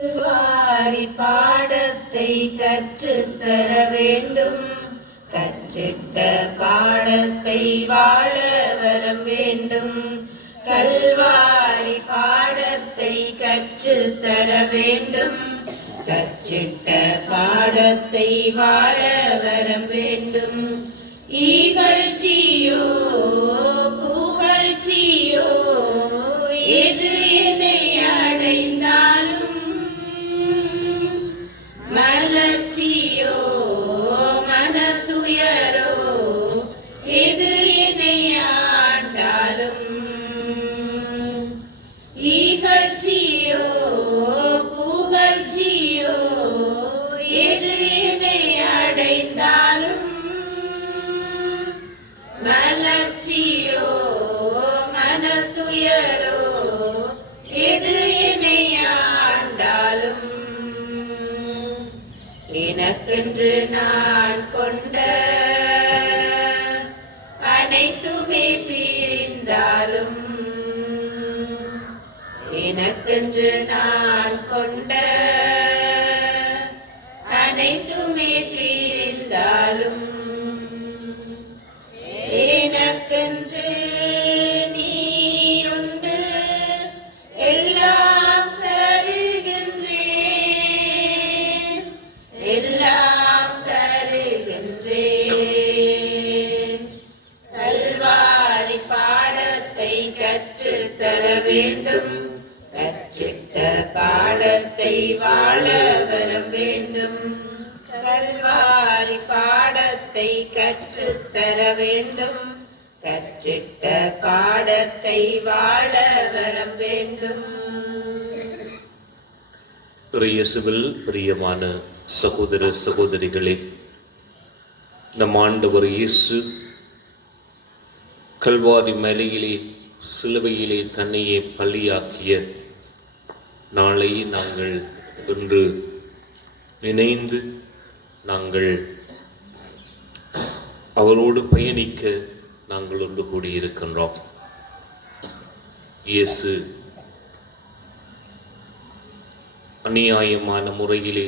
வாரி பாடத்தை கற்றுத்தர வேண்டும். கற்றிட்ட பாடத்தை வாழ வரம் வேண்டும். கல்வாரி பாடத்தை கற்றுத்தர வேண்டும். கற்றிட்ட பாடத்தை வாழ வரம் வேண்டும். ஈகழ்ச்சியோ புகழ்ச்சியோ எது என்னை அடைந்தாலும், மலர்ச்சியோ மனத்துயரோ எது என்னை ஆண்டாலும், ஈகழ்ச்சியோ புகழ்ச்சியோ எது என்னை அடைந்தாலும், மலர்ச்சியோ மனத்துயரோ எது என்னை ஆண்டாலும், எனக்கென்று நான் கொண்ட அனைத்துமே பிரிந்தாலும், எனக்கென்று நான் கொண்ட அனைத்துமே பிரிந்தாலும், எனக்கென்று நீ உண்டு எல்லாம் தருகின்றேன், எல்லாம் தருகின்றேன். கல்வாரி பாடத்தை கற்றுத்தர வேண்டும். கற்றிட்ட பாடத்தை வாழ வரம் வேண்டும். கல்வாரி பாடத்தை கற்றுத்தர வேண்டும். கற்றிட்ட பாடத்தை வாழ வரம் வேண்டும். இயேசுவில் பிரியமான சகோதர சகோதரிகளே, நம் ஆண்டவர் இயேசு கல்வாரி மலையிலே சிலுவையிலே தன்னையே பலியாக்கிய நாளை நாங்கள் இன்று நினைந்து நாங்கள் அவரோடு பயணிக்க நாங்கள் ஒன்று கூடியிருக்கின்றோம். இயேசு அநியாயமான முறையிலே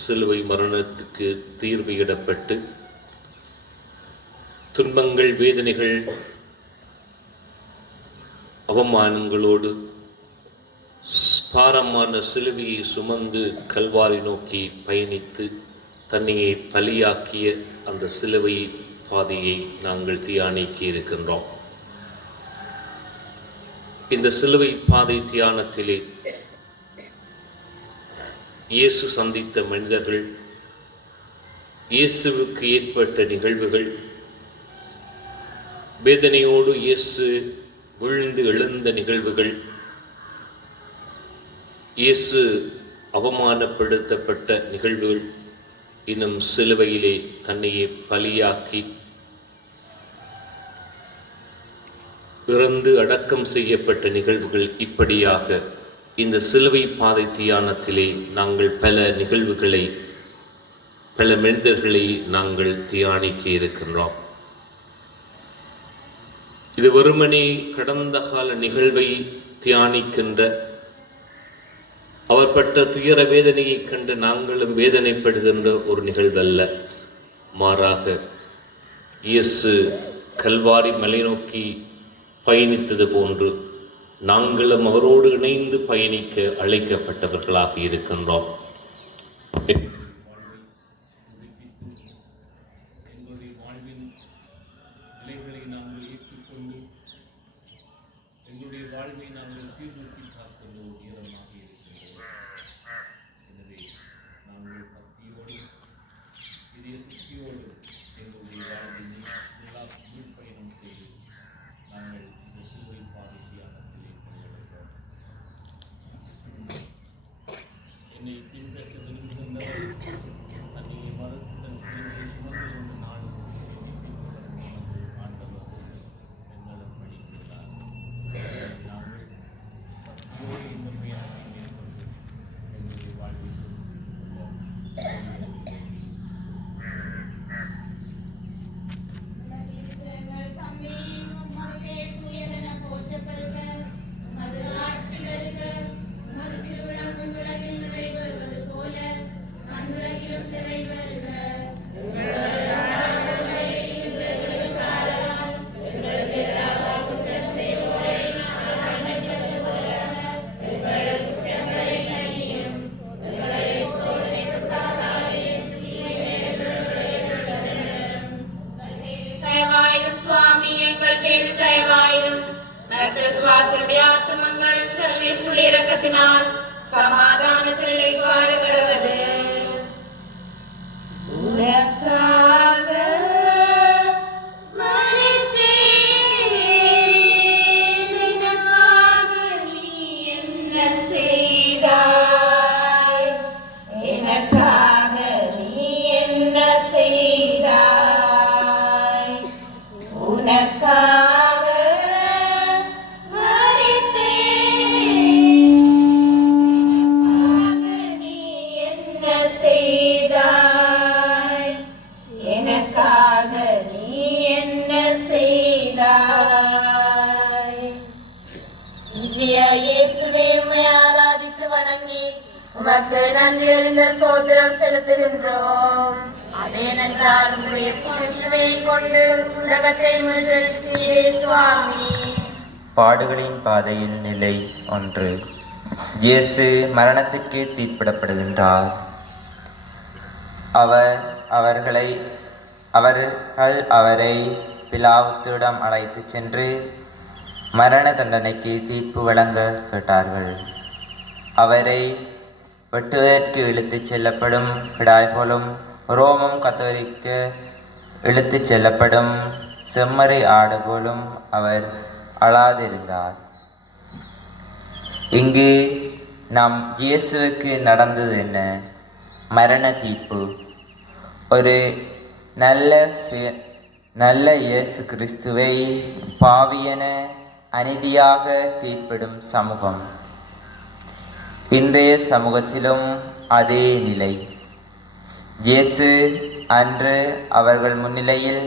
சிலுவை மரணத்துக்கு தீர்வையிடப்பட்டு துன்பங்கள், வேதனைகள், அவமானங்களோடு பாரமான சிலுவையை சுமந்து கல்வாரி நோக்கி பயணித்து தன்னையை பலியாக்கிய அந்த சிலுவை பாதையை நாங்கள் தியானிக்க இருக்கின்றோம். இந்த சிலுவை பாதை தியானத்திலே இயேசு சந்தித்த மனிதர்கள், இயேசுவுக்கு ஏற்பட்ட நிகழ்வுகள், வேதனையோடு இயேசு விழுந்து எழுந்த நிகழ்வுகள், இயேசு அவமானப்படுத்தப்பட்ட நிகழ்வுகள், இன்னும் சிலுவையிலே தன்னையே பலியாக்கி இறந்து அடக்கம் செய்யப்பட்ட நிகழ்வுகள், இப்படியாக இந்த சிலுவை பாதை தியானத்திலே நாங்கள் பல நிகழ்வுகளை, பல மனிதர்களை நாங்கள் தியானிக்க இருக்கின்றோம். இது வெறுமனே கடந்த கால நிகழ்வை தியானிக்கின்ற, அவர் பட்ட துயர வேதனையை கண்டு நாங்களும் வேதனைப்படுகின்ற ஒரு நிகழ்வல்ல. மாறாக இயேசு கல்வாரி மலை நோக்கி பயணித்தது போன்று நாங்களும் அவரோடு இணைந்து பயணிக்க அழைக்கப்பட்டவர்களாக இருக்கின்றோம். உமக்கு நன்றி அறிந்த ஸ்தோத்திரம் செலுத்துகின்றோம். அதேனென்றால் உம்முடைய கிருபையை கொண்டு உலகத்தை மீட்டெடுத்தீரே சுவாமி. பாடுகளின் பாதையில் நிலை 1. இயேசு மரணத்துக்கு தீர்ப்பிடப்படுகின்றார். அவர்கள் அவரை பிலாத்துவிடம் அழைத்து சென்று மரண தண்டனைக்கு தீர்ப்பு வழங்க கேட்டார்கள். அவரை வெட்டுவதற்கு இழுத்துச் செல்லப்படும் கிடாய் போலும் ரோமம் கத்தோலிக்க இழுத்துச் செல்லப்படும் செம்மறி ஆடு போலும் அவர் அழாதிருந்தார். இங்கு நம் இயேசுவுக்கு நடந்தது என்ன? மரண தீர்ப்பு. ஒரு நல்ல இயேசு கிறிஸ்துவை பாவியென அநீதியாக தீர்ப்பிடும் சமூகம். இன்றைய சமூகத்திலும் அதே நிலை. இயேசு அன்று அவர்கள் முன்னிலையில்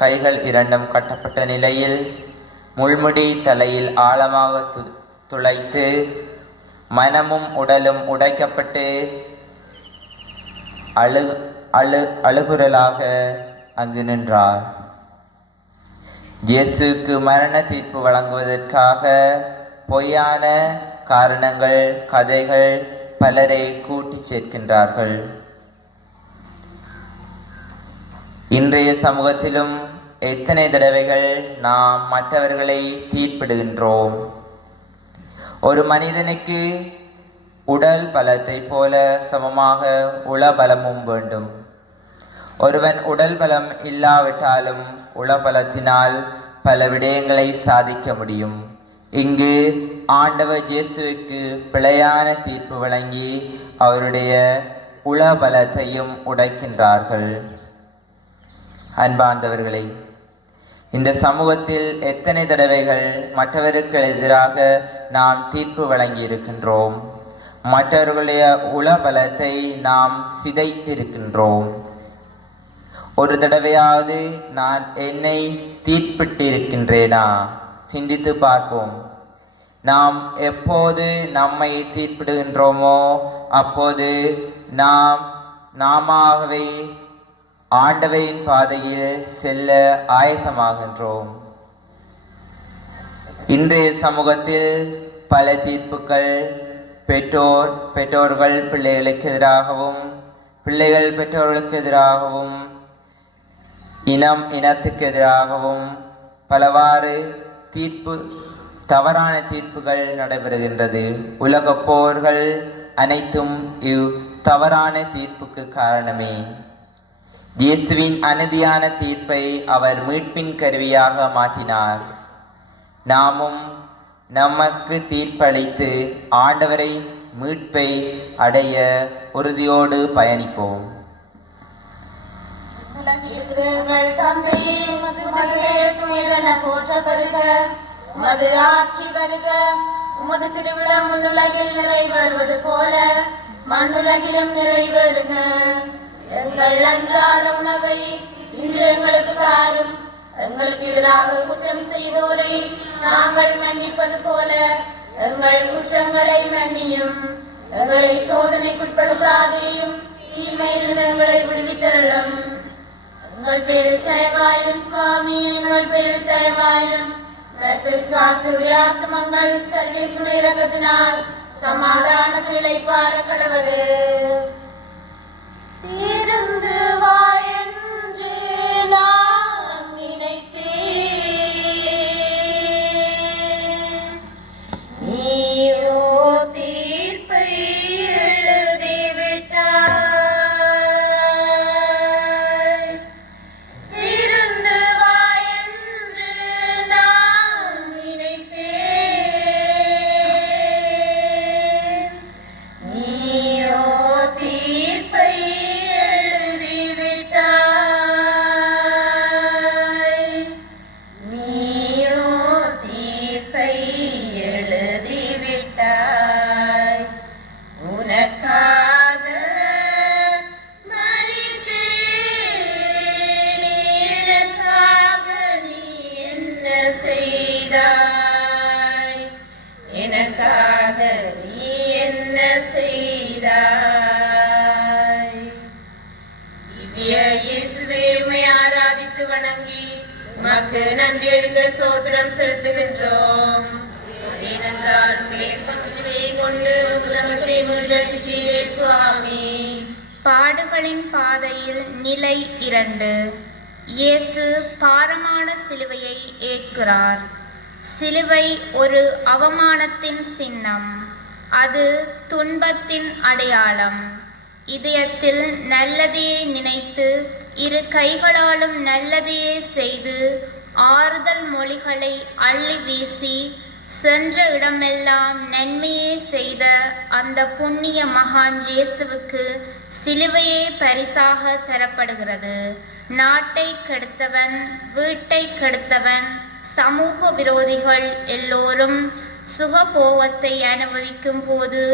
கைகள் இரண்டும் கட்டப்பட்ட நிலையில் முள்முடி தலையில் ஆழமாக துளைத்து மனமும் உடலும் உடைக்கப்பட்டு அழுகுரலாக அங்கு நின்றார். இயேசுக்கு மரண தீர்ப்பு வழங்குவதற்காக பொய்யான காரணங்கள், கதைகள் பலரை கூட்டி சேர்க்கின்றார்கள். இன்றைய சமூகத்திலும் எத்தனை தடவைகள் நாம் மற்றவர்களை தீர்ப்பிடுகின்றோம். ஒரு மனிதனுக்கு உடல் பலத்தை போல சமமாக உளபலமும் வேண்டும். ஒருவன் உடல் பலம் இல்லாவிட்டாலும் உளபலத்தினால் பல விடயங்களை சாதிக்க முடியும். இங்கு ஆண்டவர் இயேசுவுக்கு பிழையான தீர்ப்பு வழங்கி அவருடைய உளபலத்தையும் உடைக்கின்றார்கள். அன்பார்ந்தவர்களே, இந்த சமூகத்தில் எத்தனை தடவைகள் மற்றவருக்கு எதிராக நாம் தீர்ப்பு வழங்கி இருக்கின்றோம். மற்றவர்களுடைய உளபலத்தை நாம் சிதைத்திருக்கின்றோம். ஒரு தடவையாவது நான் என்னை தீர்ப்பிட்டிருக்கின்றேனா? சிந்தித்து பார்ப்போம். நாம் எப்போது நம்மை தீர்ப்பிடுகின்றோமோ அப்போது நாமவே ஆண்டவரின் பாதையில் செல்ல ஆயத்தமாகின்றோம். இன்றைய சமூகத்தில் பல தீர்ப்புகள் பெற்றோர்கள் பிள்ளைகளுக்கு எதிராகவும், பிள்ளைகள் பெற்றோர்களுக்கு எதிராகவும், இனத்துக்கு எதிராகவும் பலவாறு தவறான தீர்ப்புகள் நடைபெறுகின்றது. உலக போர்கள் அனைத்தும் தவறான தீர்ப்புக்கு காரணமே. இயேசுவின் அநீதியான தீர்ப்பை அவர் மீட்பின் கருவியாக மாற்றினார். நாமும் நமக்கு தீர்ப்பளித்து ஆண்டவரை மீட்பை அடைய உறுதியோடு பயணிப்போம். உமது ஆட்சி வருக, உமது திருவிழா முன்னுலகில் நிறைவேறுவது போல மண்ணுலகிலும் நிறைவேறுக. எங்கள் அன்றாட உணவை இன்று எங்களுக்கு தாரும். எங்களுக்கு எதிராக குற்றம் செய்தோரை நாங்கள் மன்னிப்பது போல எங்கள் குற்றங்களை மன்னியும். எங்களை சோதனைக்குட்படுத்தாதேயும், தீமையில் எங்களை விடுவித்தருளும். எங்கள் பேரில் தயவாயிரும் சுவாமி, எங்கள் பேரில் தயவாயிரும். விசுவாசுடைய ஆத்மங்கள் சர்வேசுடைய இரக்கத்தினால் சமாதானத்தில் இளைப்பாற கடவது. இருந்து வா என்று நான் நினைத்தேன், நீயோ தீர்ப்பை எழுதிவிட்டாய். இருந்து வா என்று நான் நினைத்தேன், நீயோ உமக்கு நன்றி அறிந்த சோத்திரம் செலுத்துகின்றோம். ஏனென்றால் கொண்டு உலகத்தை மீட்டெடுத்தீரே சுவாமி. பாடுகளின் பாதையில் நிலை 2. இயேசு பாரமான சிலுவையை ஏற்கிறார். சிலுவை ஒரு அவமானத்தின் சின்னம். அது துன்பத்தின் அடையாளம். இதயத்தில் நல்லதையே நினைத்து இரு கைகளாலும் நல்லதையே செய்து ஆறுதல் மொழிகளை அள்ளி வீசி சென்ற இடமெல்லாம் நன்மையே செய்த அந்த புண்ணிய மகான் இயேசுவுக்கு சிலுவையே பரிசாக தரப்படுகிறது. நாட்டை கெடுத்தவன், வீட்டை கெடுத்தவன், சமூக விரோதிகள் எல்லோரும் சுகபோகத்தை அனுபவிக்கும் போது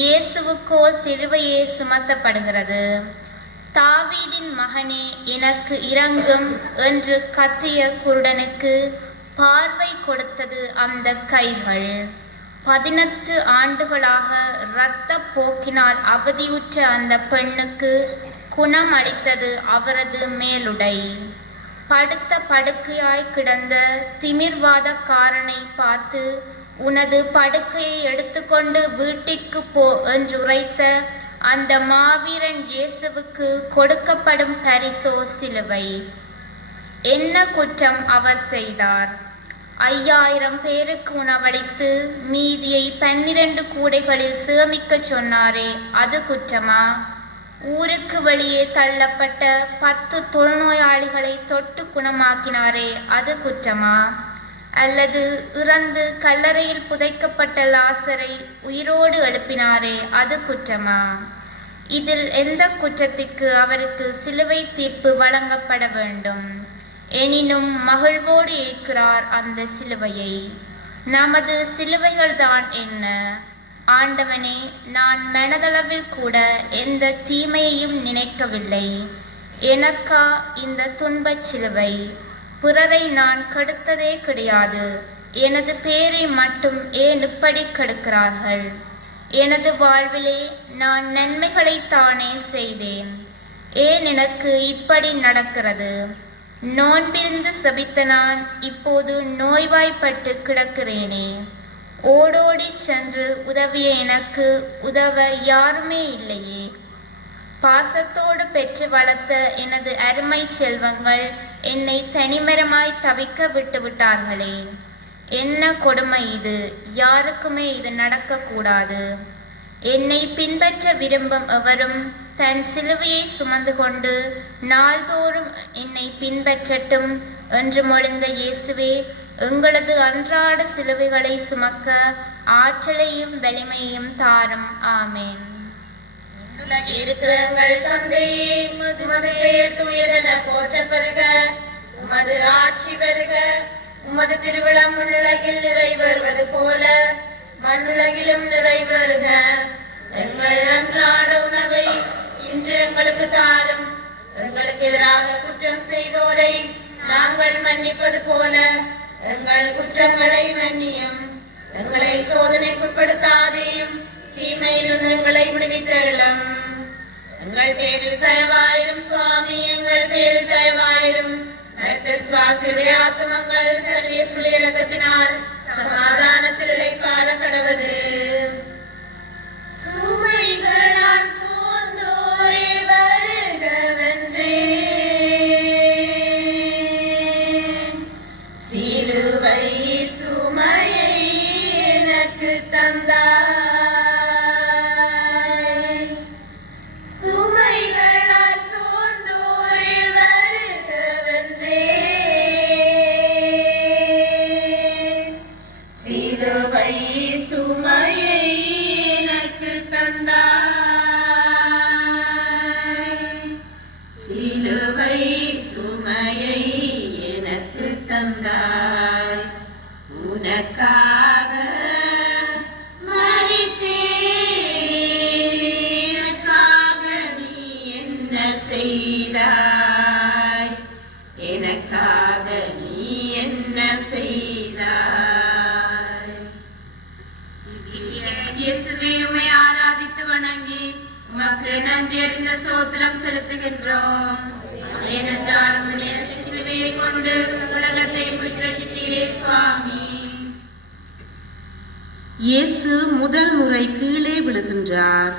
இயேசுவுக்கோ சிலுவையே சுமத்தப்படுகிறது. தாவீதின் மகனே எனக்கு இரங்கும் என்று கத்திய குருடனுக்கு பார்வை கொடுத்தது அந்த கைகள். 18 ஆண்டுகளாக இரத்த போக்கினால் அவதியுற்ற அந்த பெண்ணுக்கு குணம் அளித்தது அவரது மேலுடை. படுத்த படுக்கையாய் கிடந்த திமிர்வாதக்காரனை பார்த்து உனது படுக்கையை எடுத்துக்கொண்டு வீட்டிற்கு போ என்று உரைத்த அந்த மாவீரன் இயேசுவுக்கு கொடுக்கப்படும் பரிசோ சிலுவை. என்ன குற்றம் அவர் செய்தார்? 5000 பேருக்கு உணவளித்து மீதியை 12 கூடைகளில் சேமிக்க சொன்னாரே, அது குற்றமா? ஊருக்கு வெளியே தள்ளப்பட்ட 10 தொழுநோயாளிகளை தொட்டு குணமாக்கினாரே, அது குற்றமா? அல்லது இறந்து கல்லறையில் புதைக்கப்பட்ட லாசரை உயிரோடு எழுப்பினாரே, அது குற்றமா? இதில் எந்த குற்றத்திற்கு அவருக்கு சிலுவை தீர்ப்பு வழங்கப்பட வேண்டும்? எனினும் மகிழ்வோடு ஏற்கிறார் அந்த சிலுவையை. நமது சிலுவைகள்தான் என்ன? ஆண்டவனே, நான் மனதளவில் கூட எந்த தீமையையும் நினைக்கவில்லை. எனக்கா இந்த துன்பச் சிலுவை? பிறரை நான் கெடுத்ததே கிடையாது. எனது பேரை மட்டும் ஏன் இப்படி கெடுக்கிறார்கள்? எனது வாழ்விலே நான் நன்மைகளைத்தானே செய்தேன். ஏன் எனக்கு இப்படி நடக்கிறது? நோன்பிருந்து செபித்த நான் இப்போது நோய்வாய்ப்பட்டு கிடக்கிறேனே. ஓடோடி சென்று உதவிய எனக்கு உதவ யாருமே இல்லையே. பாசத்தோடு பெற்று வளர்த்த எனது அருமை செல்வங்கள் என்னை தனிமரமாய் தவிக்க விட்டு விட்டார்களே. என்ன கொடுமை இது! யாருக்குமே இது நடக்கக்கூடாது. என்னை பின்பற்ற விரும்பும் எவரும் தன் சிலுவையை சுமந்து கொண்டு நாள்தோறும் என்னை பின்பற்றட்டும் என்று மொழிந்த இயேசுவே, எங்களது அன்றாட சிலுவைகளை சுமக்க ஆற்றலையும் வலிமையையும் தாரும். ஆமேன். இருக்கிற எங்கள் தந்தையே, உமது பெயர் தூயதென போற்றப் பெறுக. உமது ஆட்சி வருக. உமது திருவிழம் முன்னுலகில் நிறைவேறுவது போல மண்ணுலகிலும் நிறைவேறுக. எங்கள் அன்றாட உணவை இன்று எங்களுக்கு தாரும். எங்களுக்கு எதிராக குற்றம் செய்தோரை நாங்கள் மன்னிப்பது போல எங்கள் குற்றங்களை மன்னியும். எங்களை சோதனைக்குட்படுத்தாதேயும், தீமையிலிருந்து எங்களை விடுவித்தருளும். எங்கள் பேரில் தயவாயிரும் சுவாமி, எங்கள் பேரில் தயவாயிரும். சுவாசியுடைய ஆத்துமங்கள் சர்வேசுடைய இரக்கத்தினால் சமாதானத்தில் இளைப்பாற கடவது. சுமைகளால் சோர்ந்தோரே வருகவென்றே, சிலுவை சுமையை எனக்கு தந்தாய். சுமைகளால் சோர்ந்தோரே வருகவென்றே, சிலுவை சுமையை எனக்கு தந்தாய். சிலுவை சுமையை எனக்கு தந்தாய். உனக்காக மரித்தேன், எனக்காக நீ என்ன செய்தாய்? எனக்காக நீ என்ன செய்தாய்? இயேசுவே, உம்மை ஆராதித்து வணங்கி உமக்கு நன்றி அறிந்த ஸ்தோத்திரம் செலுத்துகின்றோம். ஏனென்றால் உம்முடைய சிலுவையை கொண்டு உலகத்தை மீட்டெடுத்தீரே சுவாமி. இயேசு முதல் முறை கீழே விழுகின்றார்.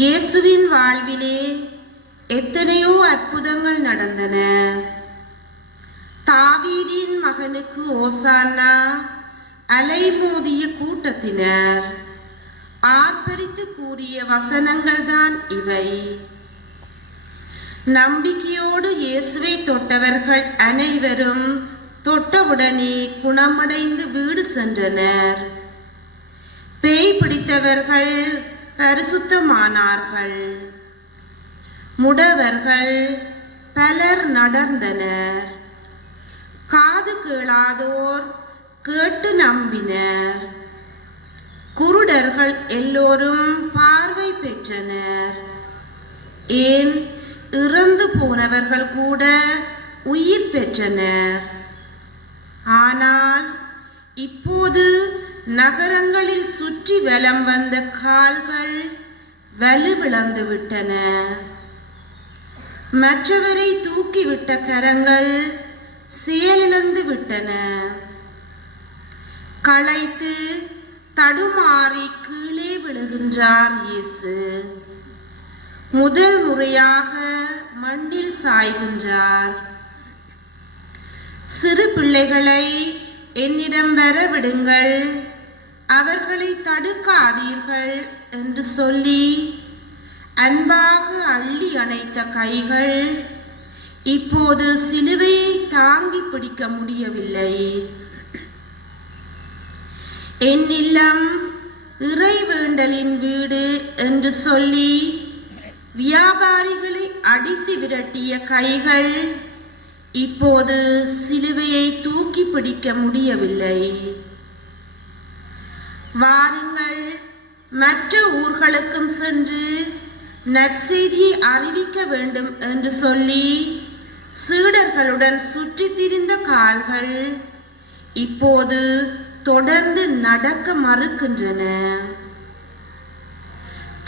இயேசுவின் வாழ்விலே எத்தனையோ அற்புதங்கள் நடந்தன. தாவீதின் மகனுக்கு ஓசானா அலைமோதிய கூட்டத்தினர் ஆர்ப்பரித்து கூறிய வசனங்கள்தான் இவை. நம்பிக்கையோடு இயேசுவை தொட்டவர்கள் அனைவரும் தொட்டவுடனே குணமடைந்து வீடு சென்றனர். பேய் பிடித்தவர்கள் பரிசுத்தமானார்கள். முடவர்கள் பலர் நடந்தனர். காது கேளாதோர் கேட்டு நம்பினர். குருடர்கள் எல்லோரும் பார்வை பெற்றனர். ஏன் இறந்து போனவர்கள் கூட உயிர் பெற்றனர். ஆனால் இப்போது நகரங்களில் சுற்றி வலம் வந்த கால்கள் வலுவிழந்து விட்டன. மற்றவரை தூக்கிவிட்ட கரங்கள் செயலிழந்து விட்டன. களைத்து தடுமாறி கீழே விழுகின்றார் இயேசு. முதல் முறையாக மண்ணில் சாய்கின்றார். சிறு பிள்ளைகளை என்னிடம் வரவிடுங்கள், அவர்களை தடுக்காதீர்கள் என்று சொல்லி அன்பாக அள்ளி அணைத்த கைகள் இப்போது சிலுவையை தாங்கி பிடிக்க முடியவில்லை. என் இல்லம் இறைவேண்டலின் வீடு என்று சொல்லி வியாபாரிகளை அடித்து விரட்டிய கைகள் இப்போது சிலுவையை தூக்கி பிடிக்க முடியவில்லை. வாருங்கள், மற்ற ஊர்களுக்கும் சென்று நற்செய்தியை அறிவிக்க வேண்டும் என்று சொல்லி சீடர்களுடன் சுற்றி திரிந்த கால்கள் இப்போது தொடர்ந்து நடக்க மறுக்கின்றன.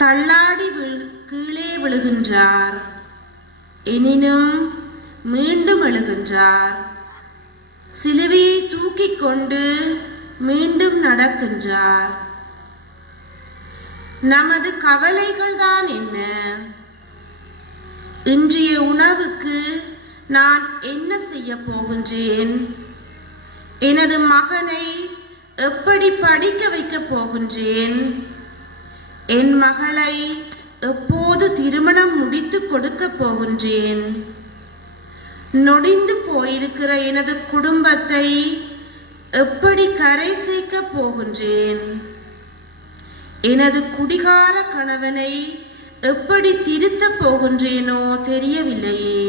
தள்ளாடி கீழே விழுகின்றார். எனினும் மீண்டும் எழுகின்றார். சிலுவையை தூக்கிக் கொண்டு மீண்டும் நடக்கின்றார். நமது கவலைகள் தான் என்ன? இன்றைய உணவுக்கு நான் என்ன செய்ய போகின்றேன்? எனது மகனை எப்படி படிக்க வைக்க போகின்றேன்? என் மகளை எப்போது திருமணம் முடித்து கொடுக்க போகின்றேன்? நொடிந்து போயிருக்கிற எனது குடும்பத்தை எப்படி கரை சேர்க்க போகின்றேன்? எனது குடிகார கணவனை எப்படி திருத்த போகின்றேனோ தெரியவில்லையே.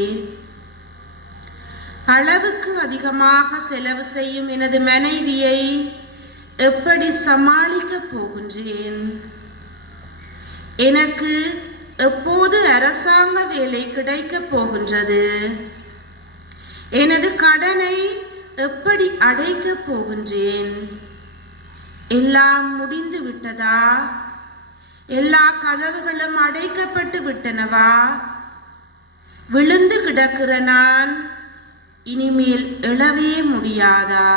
அளவுக்கு அதிகமாக செலவு செய்யும் எனது மனைவியை எப்படி சமாளிக்க போகின்றேன்? எனக்கு எப்போது அரசாங்க வேலை கிடைக்க போகின்றது? எனது கடனை எப்படி அடைக்க போகின்றேன்? எல்லாம் முடிந்து விட்டதா? எல்லா கதவுகளும் அடைக்கப்பட்டு விட்டனவா? விழுந்து கிடக்கிற நான் இனிமேல் எழவே முடியாதா?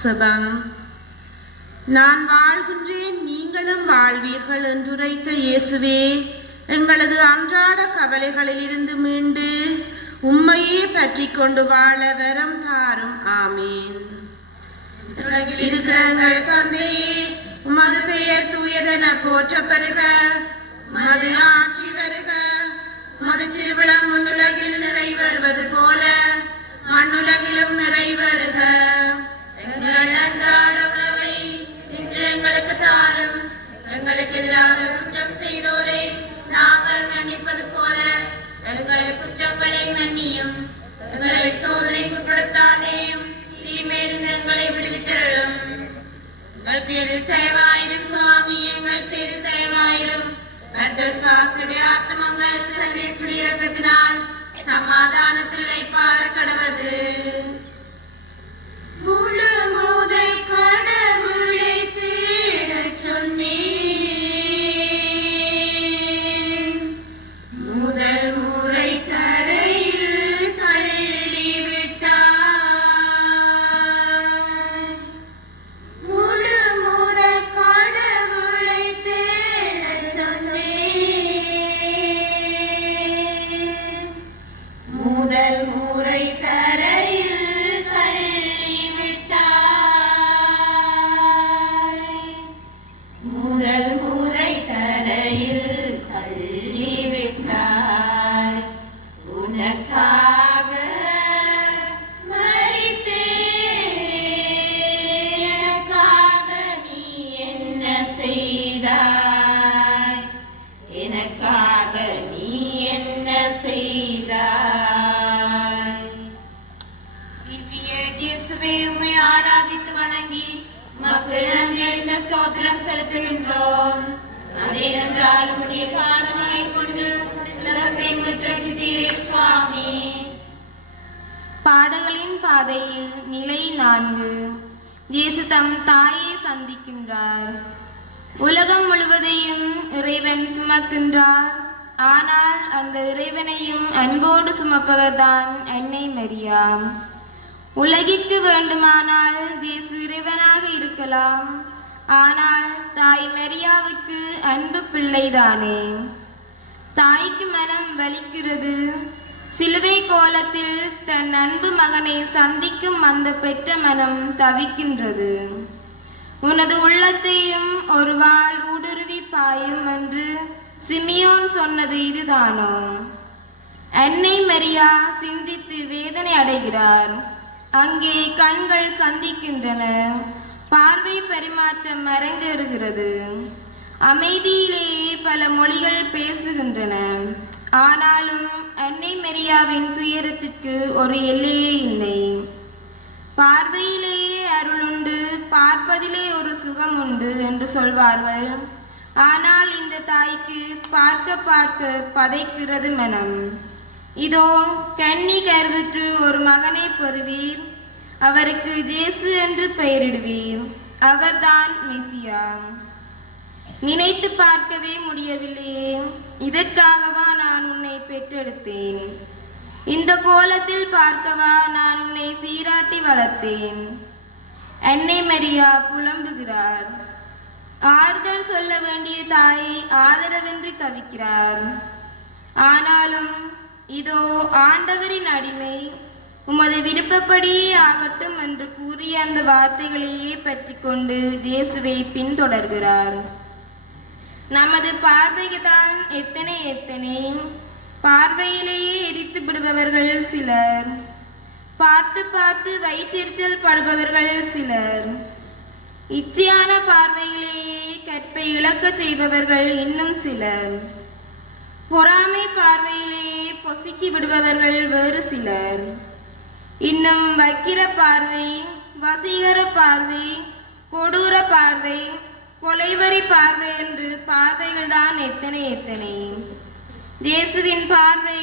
செபம். நான் வாழ்கின்றேன், நீங்களும் வாழ்வீர்கள் என்றுரைத்த இயேசுவே, எங்களது அன்றாட கவலைகளில் இருந்து மீண்டு உம்மையே பற்றி கொண்டு வாழ வரம் தாரும். ஆமீன். உலகில் இருக்கிற எங்கள் தந்தையே, உமது பெயர் தூயதென போற்றப்பெறுக. உமது ஆட்சி வருக. உமது திருவிழம் முன்னுலகில் நிறைவேறுவது போல மண்ணுலகிலும் நிறைவேறுக. எங்கள் அன்றாட உணவை இன்று எங்களுக்கு தாரும். எங்களுக்கு எதிராக குற்றம் செய்தோரை நாங்கள் மன்னிப்பது போல எங்கள் குற்றங்களை மன்னியும். எங்களை சோதனைக்கு உட்படுத்தாதேயும், தீமையிலிருந்து எங்களை விடுவித்தருளும். எங்கள் பேரில் தயவாயிரும் சுவாமி, எங்கள் பேரில் தயவாயிரும். சுவாசடைய ஆத்மங்கள் சர்வேஸ்வரி இரக்கத்தினால் சமாதானத்தில் இழைப்பார கடவது. முழு மூதை கடவுளை தேடச் சொன்னேன், முதல் முறை தர அதேனென்றால் உம்முடைய பாதமாய் கொண்டு உலகத்தை முற்றச்சித்தீரே சுவாமி. பாடுகளின் பாதையில் நிலை 4. இயேசு தம் தாயை சந்திக்கின்றார். உலகம் முழுவதையும் இறைவன் சுமக்கின்றார். ஆனால் அந்த இறைவனையும் அன்போடு சுமப்பவர்தான் அன்னை மரியா. உலகிற்கு வேண்டுமானால் இயேசு இறைவனாக இருக்கலாம். ஆனால் தாய் மரியாவுக்கு அன்பு பிள்ளைதானே. தாய்க்கு மனம் வலிக்கிறது. சிலுவை கோலத்தில் தன் அன்பு மகனை சந்திக்கும் அந்த பெற்ற மனம் தவிக்கின்றது. உனது உள்ளத்தையும் ஒரு வாள் ஊடுருவி பாயும் என்று சிமியோன் சொன்னது இதுதானோ? அன்னை மரியா சிந்தித்து வேதனை அடைகிறார். அங்கே கண்கள் சந்திக்கின்றன. பார்வை பரிமாற்றம் அரங்கேறுகிறது. அமைதியிலேயே பல மொழிகள் பேசுகின்றன. ஆனாலும் அன்னை மரியாவின் துயரத்திற்கு ஒரு எல்லையே இல்லை. பார்வையிலேயே அருளுண்டு, பார்ப்பதிலே ஒரு சுகம் உண்டு என்று சொல்வார்கள். ஆனால் இந்த தாய்க்கு பார்க்க பார்க்க பதைக்கிறது மனம். இதோ கன்னி கருவுற்று ஒரு மகனை பெறுவீர். அவருக்கு ஜேசு என்று பெயரிடுவீர். அவர்தான் மெசியா. நினைத்து பார்க்கவே முடியவில்லையே. இதற்காகவா நான் உன்னை பெற்றெடுத்தேன்? இந்த கோலத்தில் பார்க்கவா நான் உன்னை சீராட்டி வளர்த்தேன்? அன்னை மரியா புலம்புகிறார். ஆறுதல் சொல்ல வேண்டிய தாயை ஆதரவின்றி தவிக்கிறார். ஆனாலும் இதோ ஆண்டவரின் அடிமை, உமது விருப்பப்படியே ஆகட்டும் என்று கூறிய அந்த வார்த்தைகளையே பற்றி கொண்டு இயேசுவை பின்தொடர்கிறார். நமது பார்வைக்கு தான் எத்தனை பார்வையிலேயே எரித்து விடுபவர்கள் சிலர். பார்த்து பார்த்து வயிற்றெரிச்சல் படுபவர்கள் சிலர். இச்சையான பார்வையிலேயே கற்பை இழக்க செய்பவர்கள் இன்னும் சிலர். பொறாமை பார்வையிலேயே பொசுக்கி விடுபவர்கள் வேறு சிலர். இன்னும் வக்கிர பார்வை, வசீகர பார்வை, கொடூர பார்வை, கொலைவரி பார்வை என்று பார்வைகள் தான் எத்தனை. இயேசுவின் பார்வை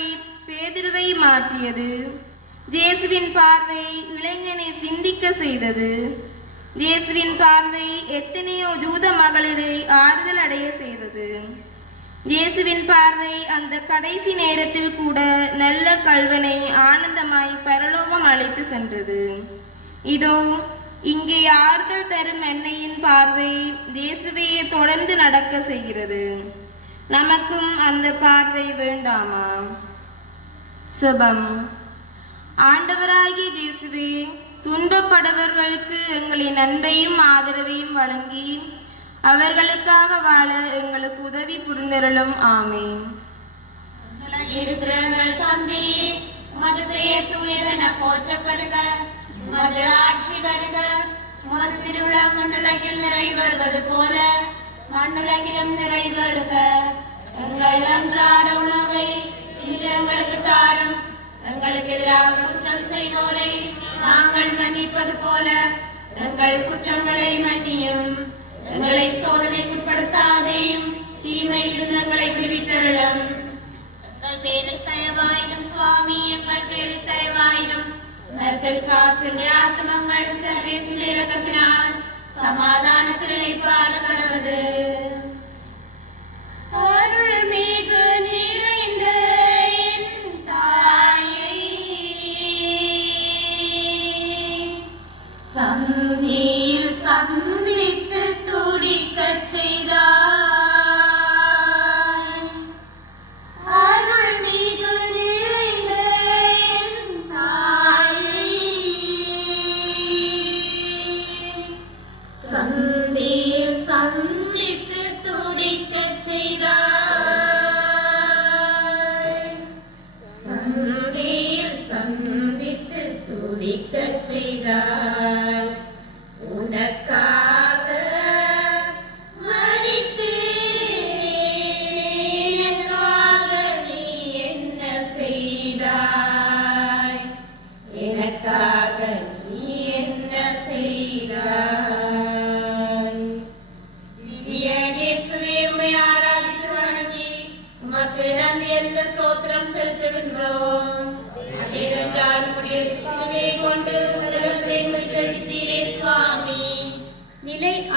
பேதுருவை மாற்றியது. இயேசுவின் பார்வை இளைஞனை சிந்திக்க செய்தது. இயேசுவின் பார்வை எத்தனையோ யூத மகளிரை ஆறுதல் அடைய செய்தது. இயேசுவின் பார்வை அந்த கடைசி நேரத்தில் கூட நல்ல கள்வனை ஆனந்தமாய் பரலோகம் அழைத்து சென்றது. இதோ இங்கே ஆறுதல் தரும் அன்னையின் பார்வை இயேசுவையே தொடர்ந்து நடக்க செய்கிறது. நமக்கும் அந்த பார்வை வேண்டாமா? செபம். ஆண்டவராகிய இயேசுவே, துன்பப்படுபவர்களுக்கு எங்களின் அன்பையும் ஆதரவையும் வழங்கி அவர்களுக்காக வாழ எங்களுக்கு உதவி புரிந்தருளும். ஆமென். இருக்கிற எங்கள் தந்தையே, உமது பெயர் தூயதென போற்றப்பெறுக. உமது ஆட்சி வருக. உமது திருவிழம் மண்ணுலகில் நிறைவேறுவது போல மண்ணுலகிலும் நிறைவேறுக. எங்கள் அன்றாட உணவை இன்று எங்களுக்கு தாரும். எங்களுக்கு எதிராக குற்றம் செய்வோரை நாங்கள் மன்னிப்பது போல எங்கள் குற்றங்களை மன்னியும். எங்களை சோதனைக்குட்படுத்தாதேயும், தீமையிலிருந்து எங்களை விடுவித்தருளும். எங்கள் பேரில் தயவாயிரும் சுவாமி, எங்கள் பேரில் தயவாயிரும். மருத்துவ சாஸ்திர ஆத்மங்கள் சர்வேசுடைய இரக்கத்தினால் சமாதானத்தில் இழைப்பார கடவுது. அருள்மிகு நிறைந்த என் தாயை சந்தியில் சந்தித்து துடிக்கச் செய்தாய். அருள்மிகு நிறைந்த என் தாயை சந்தி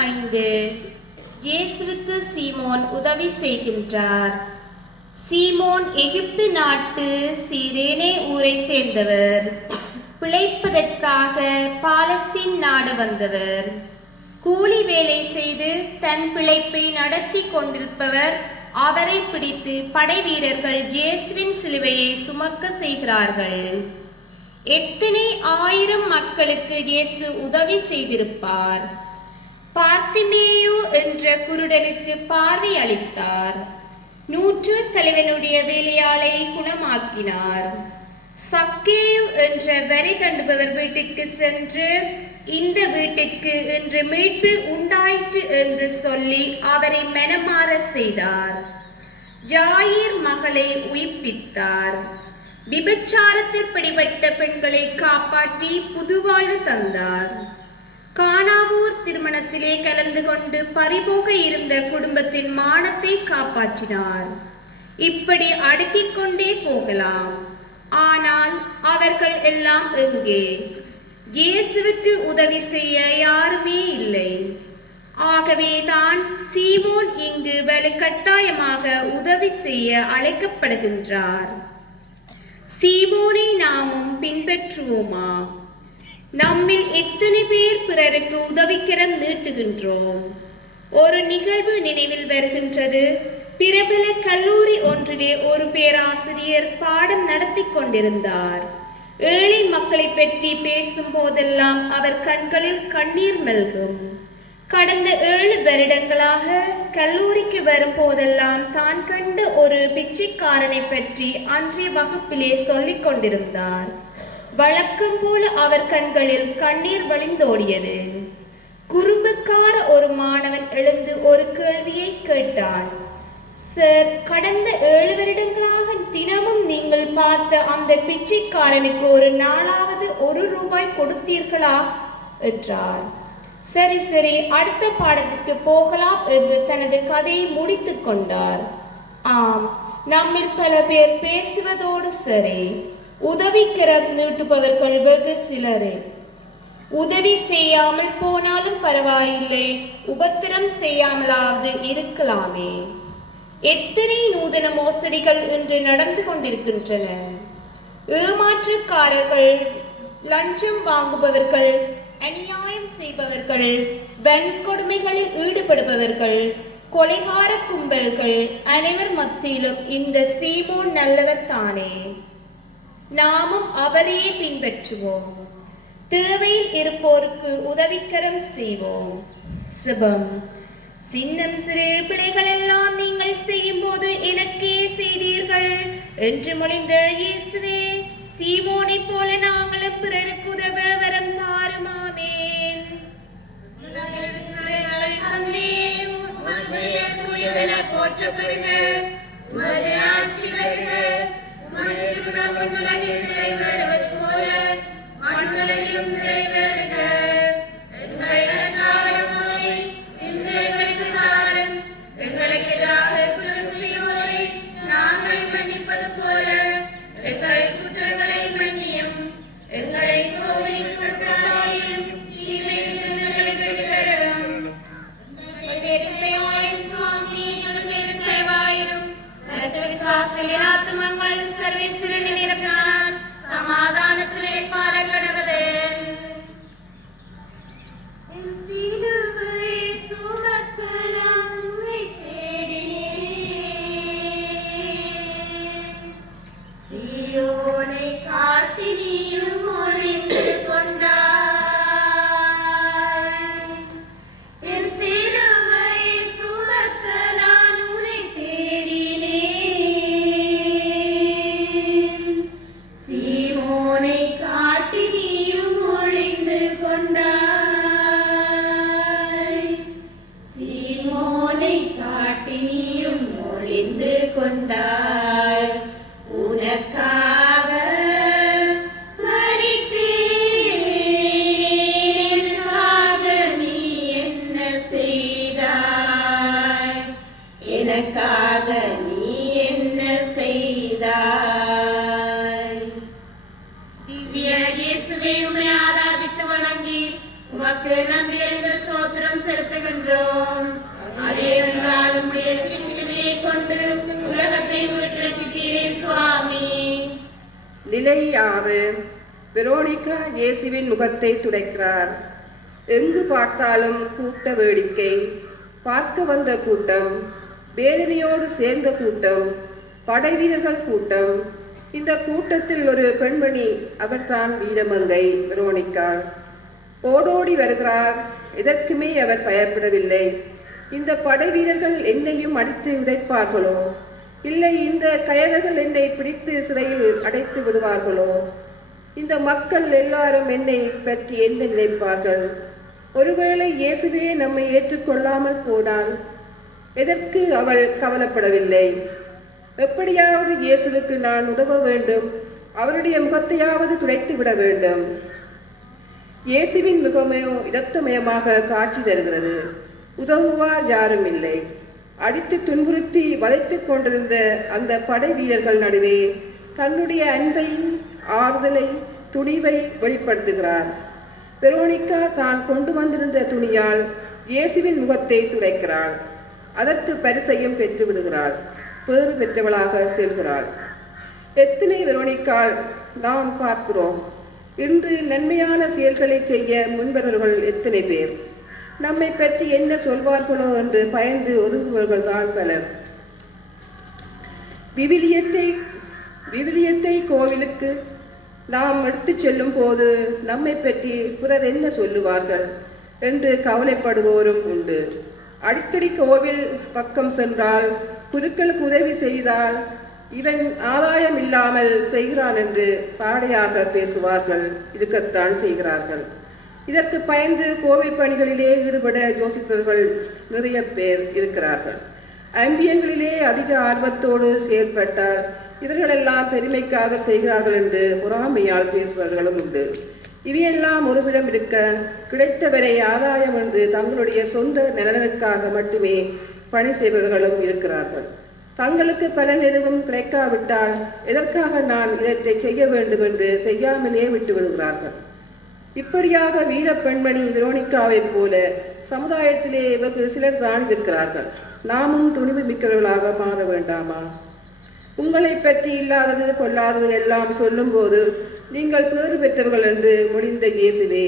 5. இயேசுவுக்கு சீமோன் உதவி செய்கின்றார். சீமோன் எகிப்து நாட்டு சீரேனே ஊரை சேர்ந்தவர். பிழைப்பதற்காக பாலஸ்தீன் நாடு வந்தவர். கூலி வேலை செய்து தன் பிழைப்பை நடத்தி கொண்டிருப்பவர். அவரை பிடித்து படை வீரர்கள் இயேசுவின் சிலுவையை சுமக்க செய்கிறார்கள். எத்தனை ஆயிரம் மக்களுக்கு இயேசு உதவி செய்திருப்பார். பார்த்திமேயு என்ற குருடனுக்கு பார்வை அளித்தார். 100 தலைவனுடைய வேலையாளை குணமாக்கினார். சக்கேயு என்ற வரி தண்டுபவர் வீட்டிற்கு சென்று, இந்த வீட்டிற்கு இன்று மீட்பு உண்டாயிற்று என்று சொல்லி அவரை மனமாற செய்தார். ஜாயிர் மகளை உயிர்ப்பித்தார். விபச்சாரத்தில் பிடிபட்ட பெண்களை காப்பாற்றி புதுவாழ்வு தந்தார். கானாவூர் திருமணத்திலே கலந்து கொண்டு பறிபோக இருந்த குடும்பத்தின் மானத்தை காப்பாற்றினார். இப்படி அடுக்கிக் கொண்டே போகலாம். ஆனால் அவர்கள் எல்லாம் எங்கே? இயேசுவுக்கு உதவி செய்ய யாருமே இல்லை. ஆகவேதான் சீமோன் இங்கு வலுக்கட்டாயமாக உதவி செய்ய அழைக்கப்படுகின்றார். சீமோனை நாமும் பின்பற்றுவோமா? நம்மில் எத்தனை பேர் பிறருக்கு உதவிக்கரம் நீட்டுகின்றோம்? ஒரு நிகழ்வு நினைவில் வருகின்றது. பிரபல கல்லூரி ஒன்றிலே ஒரு பேராசிரியர் பாடம் நடத்தி கொண்டிருந்தார். ஏழை மக்களை பற்றி பேசும் போதெல்லாம் அவர் கண்களில் கண்ணீர் மல்கும். கடந்த 7 வருடங்களாக கல்லூரிக்கு வரும் போதெல்லாம் தான் கண்ட ஒரு பிச்சைக்காரனை பற்றி அன்றைய வகுப்பிலே சொல்லிக் கொண்டிருந்தார். வழக்கம் போல அவர் கண்களில் கண்ணீர் வழிந்தோடியது. குறும்புக்கார ஒரு மாணவன் எழுந்து ஒரு கேள்வியை கேட்டான். சார், கடந்த 7 வருடங்களாக தினமும் நீங்கள் பார்த்த அந்த பிச்சைக்காரனுக்கு ஒரு நாளாவது 1 ரூபாய் கொடுத்தீர்களா என்றார். சரி சரி, அடுத்த பாடத்திற்கு போகலாம் என்று தனது கதையை முடித்து கொண்டார். ஆம், நம்மில் பல பேர் பேசுவதோடு சரி, உதவிக்கரம் நீட்டுபவர்கள் வெகு சிலரே. உதவி செய்யாமல் போனாலும் பரவாயில்லை, உபத்திரம் செய்யாமலாவது இருக்கலாமே. எத்தனை நூதன மோசடிகள் இன்று நடந்து கொண்டிருக்கின்றன. ஏமாற்றுக்காரர்கள், லஞ்சம் வாங்குபவர்கள், அநியாயம் செய்பவர்கள், வன்கொடுமைகளில் ஈடுபடுபவர்கள், கொலைகார கும்பல்கள் அனைவர் மத்தியிலும் இந்த சீமோன் நல்லவர் தானே. நாமும் அவரையே பின்பற்றுவோம். தேவையில் இருப்போருக்கு உதவிக்கரம் செய்வோம். சிவம். சின்னம் சிறு பிழைகள் எல்லாம் நீங்கள் செய்யும் போது எனக்கே செய்தீர்கள் என்று மொழிந்த இயேசுவே, சீமோனை போல நாங்களும் பிறருக்கு உதவ வரம் தாருமாமேன். போற்ற பெறுக, உமது ஆட்சி வருக, உமது திருநாமம் உலகில் நிறைவேறுவது போல மண்ணுலகிலும் நிறைவேறுக. எங்கள் அன்றாட உணவை இன்று எங்களுக்கு தாரும். எங்களுக்கு எதிராக குற்றம் செய்வோரை நாங்கள் மன்னிப்பது போல எங்கள் குற்றங்களை மன்னியும். எங்களை சோதனைக்கு உட்படுத்தாதேயும், தீமையிலிருந்து எங்களுக்கு விடுதரலும். சுவாமி, தயவாயிரும். ஆத்மங்கள் சர்வேஸ்வரன் நிரப்பினான் சமாதானத்திலே பால கடவது. காட்டினியும் ஒழிந்து கொண்டாய். என் சிலுவை சுமக்க நான் உன்னை தேடினேன். சீமோனை காட்டினியும் ஒழிந்து கொண்டாய். சீமோனை காட்டினியும் ஒழிந்து கொண்டாய். உனக்காக மரித்தேன், எனக்காக நீ என்ன செய்தாய்? எனக்காக நீ என்ன செய்தாய்? திவ்ய இயேசுவே, உம்மை ஆராதித்து வணங்கி உமக்கு நன்றி என்ற ஸ்தோத்திரம் செலுத்துகின்றோம். நிலை 6. வெரோனிகா இயேசுவின் முகத்தை துடைக்கிறார். எங்கு பார்த்தாலும் கூட்ட வேடிக்கை, பார்க்க வந்த கூட்டம், வேதனையோடு சேர்ந்த கூட்டம், படை வீரர்கள் கூட்டம். இந்த கூட்டத்தில் ஒரு பெண்மணி, அவர்தான் வீரமங்கை வெரோனிகா. ஓடோடி வருகிறார். எதற்குமே அவர் பயப்படவில்லை. இந்த படை வீரர்கள் என்னையும் அடித்து உதைப்பார்களோ, இல்லை இந்த கயவர்கள் என்னை பிடித்து சிறையில் அடைத்து விடுவார்களோ, இந்த மக்கள் எல்லாரும் என்னை பற்றி என்ன நினைப்பார்கள், ஒருவேளை இயேசுவே நம்மை ஏற்றுக்கொள்ளாமல் போனால், எதற்கு அவள் கவலைப்படவில்லை. எப்படியாவது இயேசுவுக்கு நான் உதவ வேண்டும், அவருடைய முகத்தையாவது துடைத்து விட வேண்டும். இயேசுவின் முகமோ இரத்தமயமாக காட்சி தருகிறது. உதவுவார் யாரும் இல்லை. அடித்து துன்புறுத்தி வதைத்துக் கொண்டிருந்த அந்த படை வீரர்கள் நடுவே தன்னுடைய அன்பை, ஆறுதலை, துணிவை வெளிப்படுத்துகிறார். வெரோனிகா தான் கொண்டு வந்திருந்த துணியால் இயேசுவின் முகத்தை துடைக்கிறாள். அதற்கு பரிசையும் பெற்று விடுகிறாள். பேறு பெற்றவளாக செல்கிறாள். எத்தனை வெரோனிக்காள் நாம் பார்க்கிறோம். இன்று நன்மையான செயல்களை செய்ய முன்வர்கள் எத்தனை பேர். நம்மை பற்றி என்ன சொல்வார்களோ என்று பயந்து ஒதுங்குவர்கள் தான் பலர். விவிலியத்தை கோவிலுக்கு நாம் எடுத்து செல்லும் போது நம்மை பற்றி பிறர் என்ன சொல்லுவார்கள் என்று கவலைப்படுவோரும் உண்டு. அடிக்கடி கோவில் பக்கம் சென்றால், குருக்களுக்கு உதவி செய்தால் இவன் ஆதாயம் இல்லாமல் செய்கிறான் என்று சாடையாக பேசுவார்கள், இருக்கத்தான் செய்கிறார்கள். இதற்கு பயந்து கோவில் பணிகளிலே ஈடுபட யோசிப்பவர்கள் நிறைய பேர் இருக்கிறார்கள். அம்பியங்களிலே அதிக ஆர்வத்தோடு செயல்பட்டால் இவர்களெல்லாம் பெருமைக்காக செய்கிறார்கள் என்று பொறாமையால் பேசுபவர்களும் உண்டு. இவையெல்லாம் ஒருவிடம் இருக்க, கிடைத்தவரை ஆதாயம் என்று தங்களுடைய சொந்த நலனுக்காக மட்டுமே பணி செய்பவர்களும் இருக்கிறார்கள். தங்களுக்கு பலன் எதுவும் கிடைக்காவிட்டால் எதற்காக நான் இவற்றை செய்ய வேண்டும் என்று செய்யாமலே விட்டு விடுகிறார்கள். இப்படியாக வீர பெண்மணி வெரோனிகாவை போல சமுதாயத்திலே வெகு சிலர் தான் இருக்கிறார்கள். நாமும் துணிவு மிக்கவர்களாக மாற வேண்டாமா? உங்களை பற்றி இல்லாதது பொல்லாதது எல்லாம் சொல்லும்போது நீங்கள் பேறு பெற்றவர்கள் என்று முடிந்த இயேசுவே,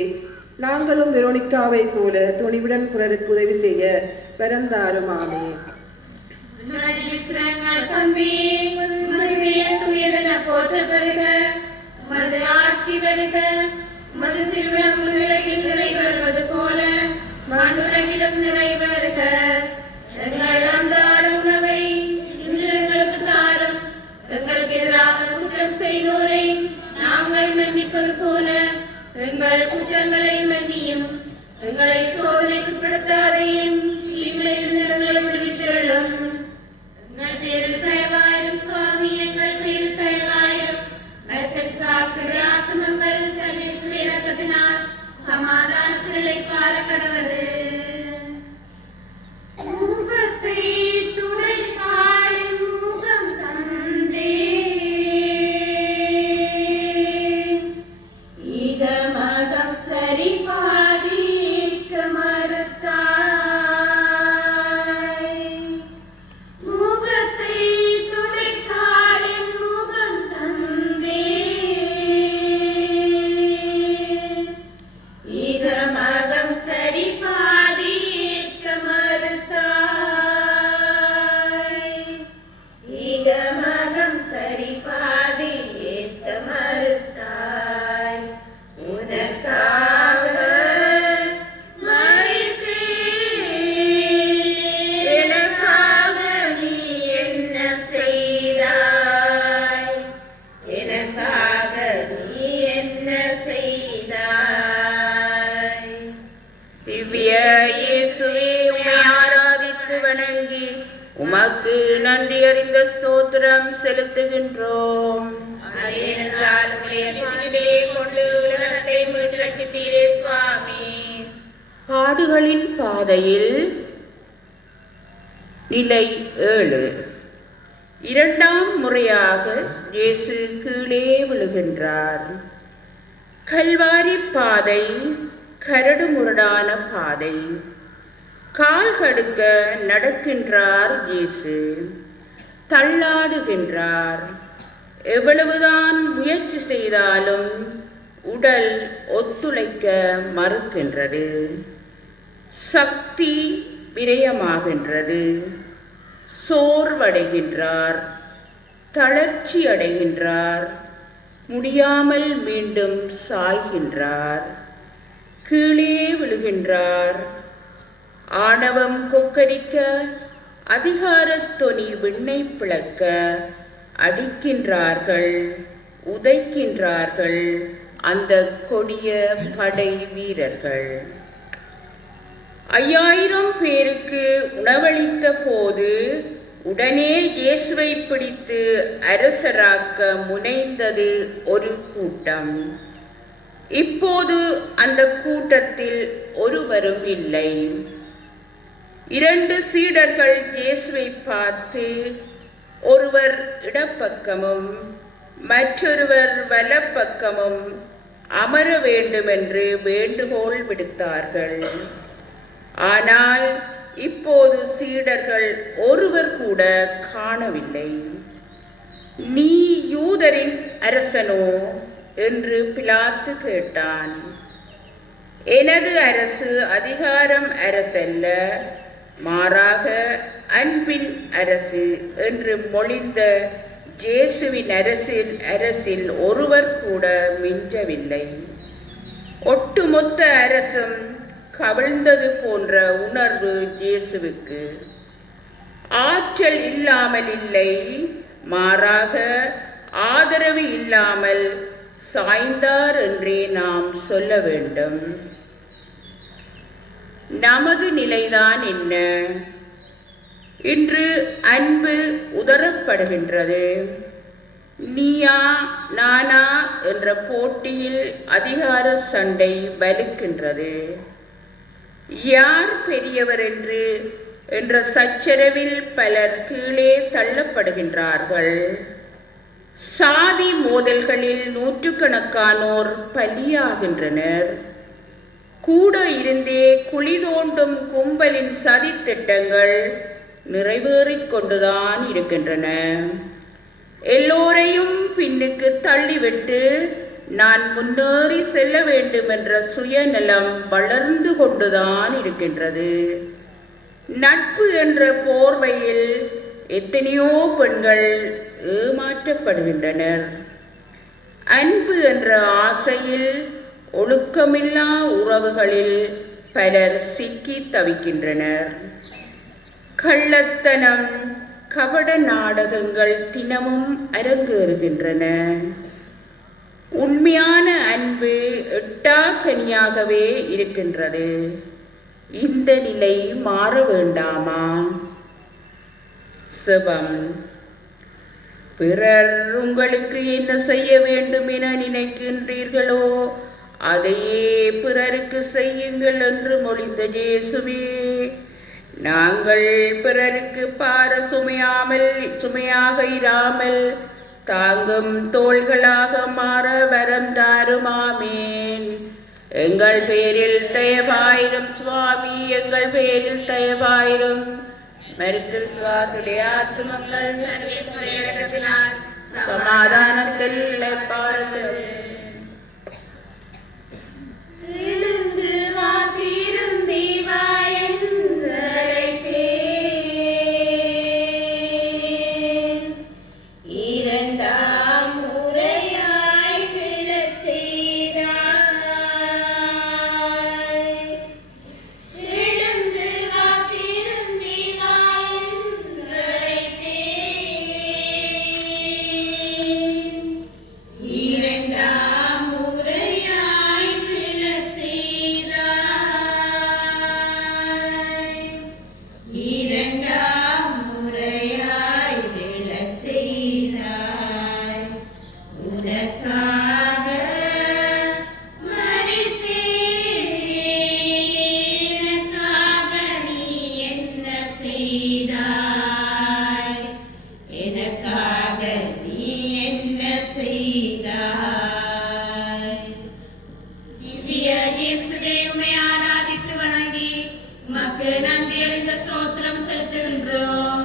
நாங்களும் வெரோனிகாவை போல துணிவுடன் பிறருக்கு உதவி செய்ய பிறந்தாருமாமே. ஆட்சி வருக, உமது திருவிழம் உலகில் நிறைவேறுவது போல மண்ணுலகிலும் நிறைவேறுக. எங்கள் அன்றாட உணவை இன்று எங்களுக்கு தாரும். எங்களுக்கு எதிராக குற்றம் செய்தோரை நாங்கள் மன்னிப்பது போல எங்கள் குற்றங்களை மன்னியும். எங்களை சோதனைக்கு படுத்தாதையும், தீமையிலிருந்து எங்களை விடுவித்தருளும். எங்கள் பேரில் தயவாயிரும் சுவாமி, எங்கள் பேரில் தயவாயிரும். ஆத்மங்கள் சர்வேஸ்வரிய இரக்கத்தினால் சமாதானத்தில் இளைப்பாற கடவது. முகத்தை துடைத்தாளின் முகம் தந்தே, ஈக மதம் சரி பாதிக்க மறுத்தாய். முகத்தை துடைத்தாளின் முகம் தந்தே, ஈக மதம் சரி பாதிக்க மறுத்தாய். ஈக மதம் சரி பாதி ஏற்க மறுத்தாய். உனக்காக மறித்தேன், எனக்காக நீ என்ன செய்தாய், எனக்காக நீ என்ன செய்தாய். திவ்ய இயேசுவே, உம்மை ஆராதித்து வணங்கி உமக்கு நன்றி அறிந்த ஸ்தோத்திரம் செலுத்துகின்றோம். ஏனென்றால் உம்முடைய திருவிழியை கொண்டு உலகத்தை மீட்டு ரட்சித்தீரே சுவாமி. பாடுகளின் பாதையில் நிலை 7. இரண்டாம் முறையாக இயேசு கீழே விழுகின்றார். கல்வாரி பாதை கரடு முரடான பாதை. கால் கடுக்க நடக்கின்றார் இயேசு. தள்ளாடுகின்றார். எவ்வளவுதான் முயற்சி செய்தாலும் உடல் ஒத்துழைக்க மறுக்கின்றது. சக்தி விரயமாகின்றது. சோர்வடைகின்றார், தளர்ச்சி அடைகின்றார், முடியாமல் மீண்டும் சாய்கின்றார், கீழே விழுகின்றார். ஆணவம் கொக்கரிக்க, அதிகாரத் தொனி விண்ணை பிளக்க அடிக்கின்றார்கள், உதைக்கின்றார்கள் அந்த கொடிய படை வீரர்கள். 5000 பேருக்கு உணவளித்த போது உடனே இயேசுவை பிடித்து அரசராக்க முனைந்தது ஒரு கூட்டம். இப்போது அந்த கூட்டத்தில் ஒருவரும் இல்லை. 2 சீடர்கள் இயேசுவை பார்த்து ஒருவர் இடப்பக்கமும் மற்றொருவர் வலப்பக்கமும் அமர வேண்டுமென்று வேண்டுகோள் விடுத்தார்கள். ஆனால் இப்போது சீடர்கள் ஒருவர் கூட காணவில்லை. நீ யூதரின் அரசனோ என்று பிலாத்து கேட்டான். எனது அரசு அதிகாரம் அரசல்ல, மாறாக அன்பின் அரசு என்று மொழிந்த இயேசுவின் அரசில் ஒருவர் கூட மிஞ்சவில்லை. ஒட்டுமொத்த அரசும் கவிழ்ந்தது போன்ற உணர்வு இயேசுவுக்கு. ஆற்றல் இல்லாமல் இல்லை, மாறாக ஆதரவு இல்லாமல் சாய்ந்தார் என்றே நாம் சொல்ல வேண்டும். நமது நிலைதான் என்ன? இன்று அன்பு உதறப்படுகின்றது. நீயா நானா என்ற போட்டியில் அதிகார சண்டை வலுக்கின்றது. யார் பெரியவர் என்ற சச்சரவில் பலர் கீழே தள்ளப்படுகின்றார்கள். சாதி மோதல்களில் நூற்றுக்கணக்கானோர் பலியாகின்றனர். கூட இருந்தே குழி தோண்டும் கும்பலின் சதித்திட்டங்கள் நிறைவேறிக் கொண்டுதான் இருக்கின்றன. எல்லோரையும் பின்னுக்கு தள்ளிவிட்டு நான் முன்னேறி செல்ல வேண்டும் என்ற சுயநலம் வளர்ந்து கொண்டுதான் இருக்கின்றது. நட்பு என்ற போர்வையில் எத்தனையோ பெண்கள் ஏமாற்றப்படுகின்றனர். அன்பு என்ற ஆசையில் ஒழுக்கமில்லா உறவுகளில் பலர் சிக்கி தவிக்கின்றனர். கள்ளத்தனம், கபட நாடகங்கள் தினமும் அரங்கேறுகின்றன. உண்மையான அன்பு எட்டாக்கனியாகவே இருக்கின்றது. இந்த நிலை மாற வேண்டாமா? செபம். பிறர் உங்களுக்கு என்ன செய்ய வேண்டும் என நினைக்கின்றீர்களோ அதையே பிறருக்கு செய்யுங்கள் என்று மொழிந்த இயேசுவே, நாங்கள் பிறருக்கு பார சுமையாக இராமல் தாங்கும் தோள்களாக மாற வரம் தாருமாமேன். எங்கள் பேரில் தயவாயிரும் சுவாமி, எங்கள் பேரில் தயவாயிரும். மரித்து சுவாசுடைய ஆத்துமங்கள் சர்வேஸ்வரிய இடத்தினால் சமாதானத்தில் இளைப்பாறுகிறது. எழுந்து வா திருந்தீவா என்றழைத்தேன். இரண்டாம் முறையாய் விழச் செய்தாய். எழுந்து வா திருந்தீவா என்றழைத்தேன். இரண்டாம் முறையாய் விழச் செய்தாய். இரண்டாம் முறையாய் விழச் செய்தாய். உனக்காக மரித்தேன். எனக்காக நீ என்ன செய்தாய்? எனக்காக நீ என்ன செய்தாய்? திவ்ய இயேசுவே, உம்மை ஆராதித்து வணங்கி உமக்கு நன்றி அறிந்த ஸ்தோத்திரம் செலுத்துகின்றோம்.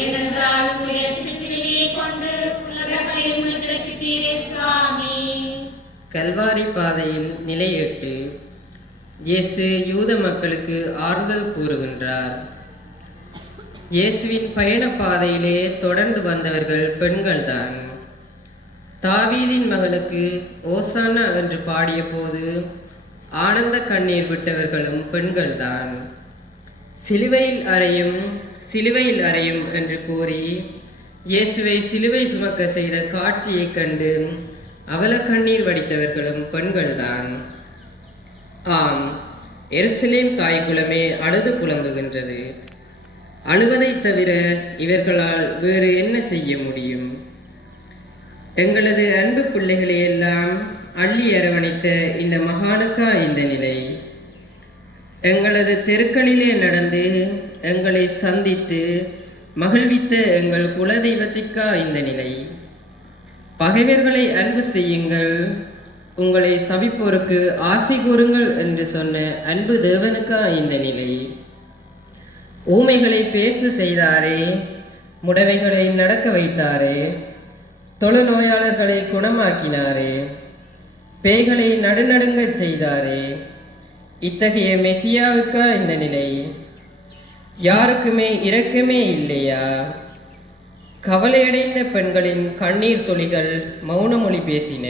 ஏனென்றால் உம்முடைய திருச்சிலுவையை கொண்டு உலக கல்வாரி பாதையில் நிலையிட்டு இயேசு யூத மக்களுக்கு ஆறுதல் கூறுகின்றார். இயேசுவின் பயண பாதையிலே தொடர்ந்து வந்தவர்கள் பெண்கள்தான். தாவீதின் மகனுக்கு ஓசானா என்று பாடிய போது ஆனந்த கண்ணீர் விட்டவர்களும் பெண்கள்தான். சிலுவையில் அறையும் என்று கூறி இயேசுவை சிலுவை சுமக்க செய்த காட்சியைக் கண்டு அவல கண்ணீர் வடித்தவர்களும் பெண்கள்தான். ஆம், எருசலேம் தாய்க்குலமே அழுது புலம்புகின்றது. அழுவதை தவிர இவர்களால் வேறு என்ன செய்ய முடியும்? எங்களது அன்பு பிள்ளைகளை எல்லாம் அள்ளி அரவணைத்த இந்த மகானுக்கா இந்த நிலை? எங்களது தெருக்களிலே நடந்து எங்களை சந்தித்து மகிழ்வித்த எங்கள் குலதெய்வத்திற்கா இந்த நிலை? பகைவர்களை அன்பு செய்யுங்கள், உங்களை சபிப்போருக்கு ஆசி கூறுங்கள் என்று சொன்ன அன்பு தேவனுக்கா இந்த நிலை? ஊமைகளை பேச செய்தாரே, முடவைகளை நடக்க வைத்தாரே, தொழுநோயாளர்களை குணமாக்கினாரே, பேய்களை நடுநடுங்க செய்தாரே, இத்தகைய மெசியாவுக்கா இந்த நிலை? யாருக்குமே இரக்கமே இல்லையா? கவலையடைந்த பெண்களின் கண்ணீர் துளிகள் மௌனமொழி பேசின.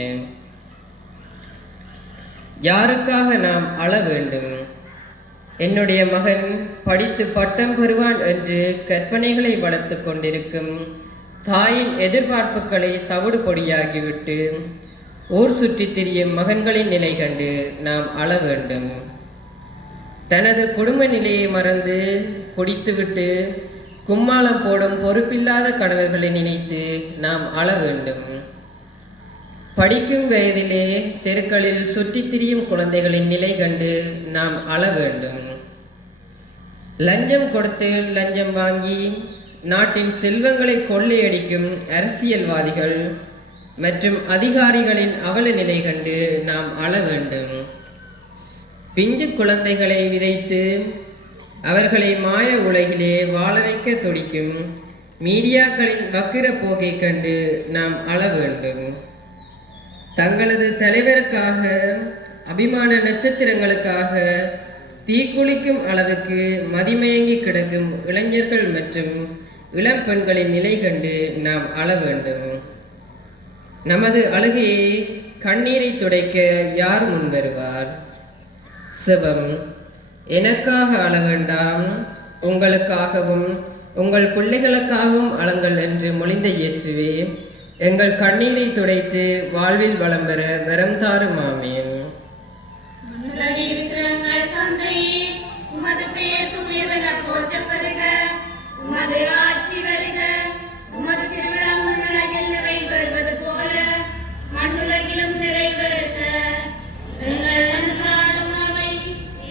யாருக்காக நாம் அழ வேண்டும்? என்னுடைய மகன் படித்து பட்டம் பெறுவான் என்று கற்பனைகளை வளர்த்து கொண்டிருக்கும் தாயின் எதிர்பார்ப்புகளை தவிடு பொடியாகிவிட்டு ஊர் சுற்றி திரியும் மகன்களின் நிலை கண்டு நாம் அழ வேண்டும். தனது குடும்ப நிலையை மறந்து குடித்துவிட்டு கும்மாளம் போடும் பொறுப்பில்லாத கணவர்களை நினைத்து நாம் அழ வேண்டும். படிக்கும் வயதிலே தெருக்களில் சுற்றித் திரியும் குழந்தைகளின் நிலை கண்டு நாம் அழ வேண்டும். லஞ்சம் கொடுத்து லஞ்சம் வாங்கி நாட்டின் செல்வங்களை கொள்ளையடிக்கும் அரசியல்வாதிகள் மற்றும் அதிகாரிகளின் அவல நிலை கண்டு நாம் அழ வேண்டும். பிஞ்சு குழந்தைகளை விதைத்து அவர்களை மாய உலகிலே வாழ வைக்க துடிக்கும் மீடியாக்களின் வக்கிர போக்கை கண்டு நாம் அழ வேண்டும். தங்களது தலைவருக்காக, அபிமான நட்சத்திரங்களுக்காக தீக்குளிக்கும் அளவுக்கு மதிமயங்கி கிடக்கும் இளைஞர்கள் மற்றும் இளம் பெண்களின் நிலை கண்டு நாம் அழ வேண்டும். நமது அழுகையை, கண்ணீரை துடைக்க யார் முன் வருவார்? சிவம், எனக்காக அழ வேண்டாம், உங்களுக்காகவும் உங்கள் பிள்ளைகளுக்காகவும் அழுங்கள் என்று மொழிந்த இயேசுவே, எங்கள் கண்ணீரை துடைத்து வாழ்வில் வளம் பெற வரம் தாரும். ஆமேன். உமது பெயர் தூயதென போற்றப்பெறுக, உமது ஆட்சி வருக, உமது திருவிழா மண்ணுலகில் நிறைவேறுவது போல மண்ணுலகிலும் நிறைவேறுக. எங்கள் அன்றாட உணவை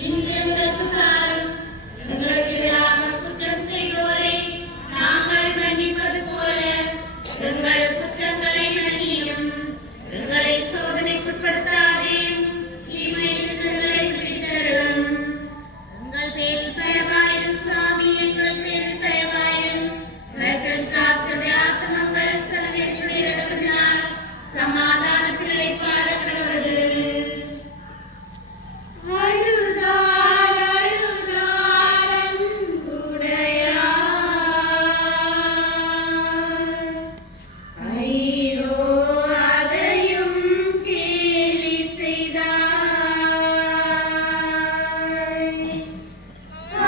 இன்று எங்களுக்கு தாரும். எங்களுக்கு எதிராக குற்றம் செய்வோரை நாங்கள் மன்னிப்பது போல எங்கள் குற்றங்களை மன்னியும். எங்களை சோதனைக்குட்படுத்தாதேயும், தீமையிலிருந்து எங்களை விடுவித்தருளும். எங்கள் பேரில் தயவாயிரும் சாமி, எங்கள் பேரில் தயவாயிரும். எங்கள் சாஸ்திரடைய ஆத்மங்கள் செல்வத்தினை இறக்குகிறார், சமாதானத்தில் இளைப்பாற கடவுளது. அழுதார் அழுதார் அன்புடையார், ஐயோ அதையும் கேலி செய்தார்.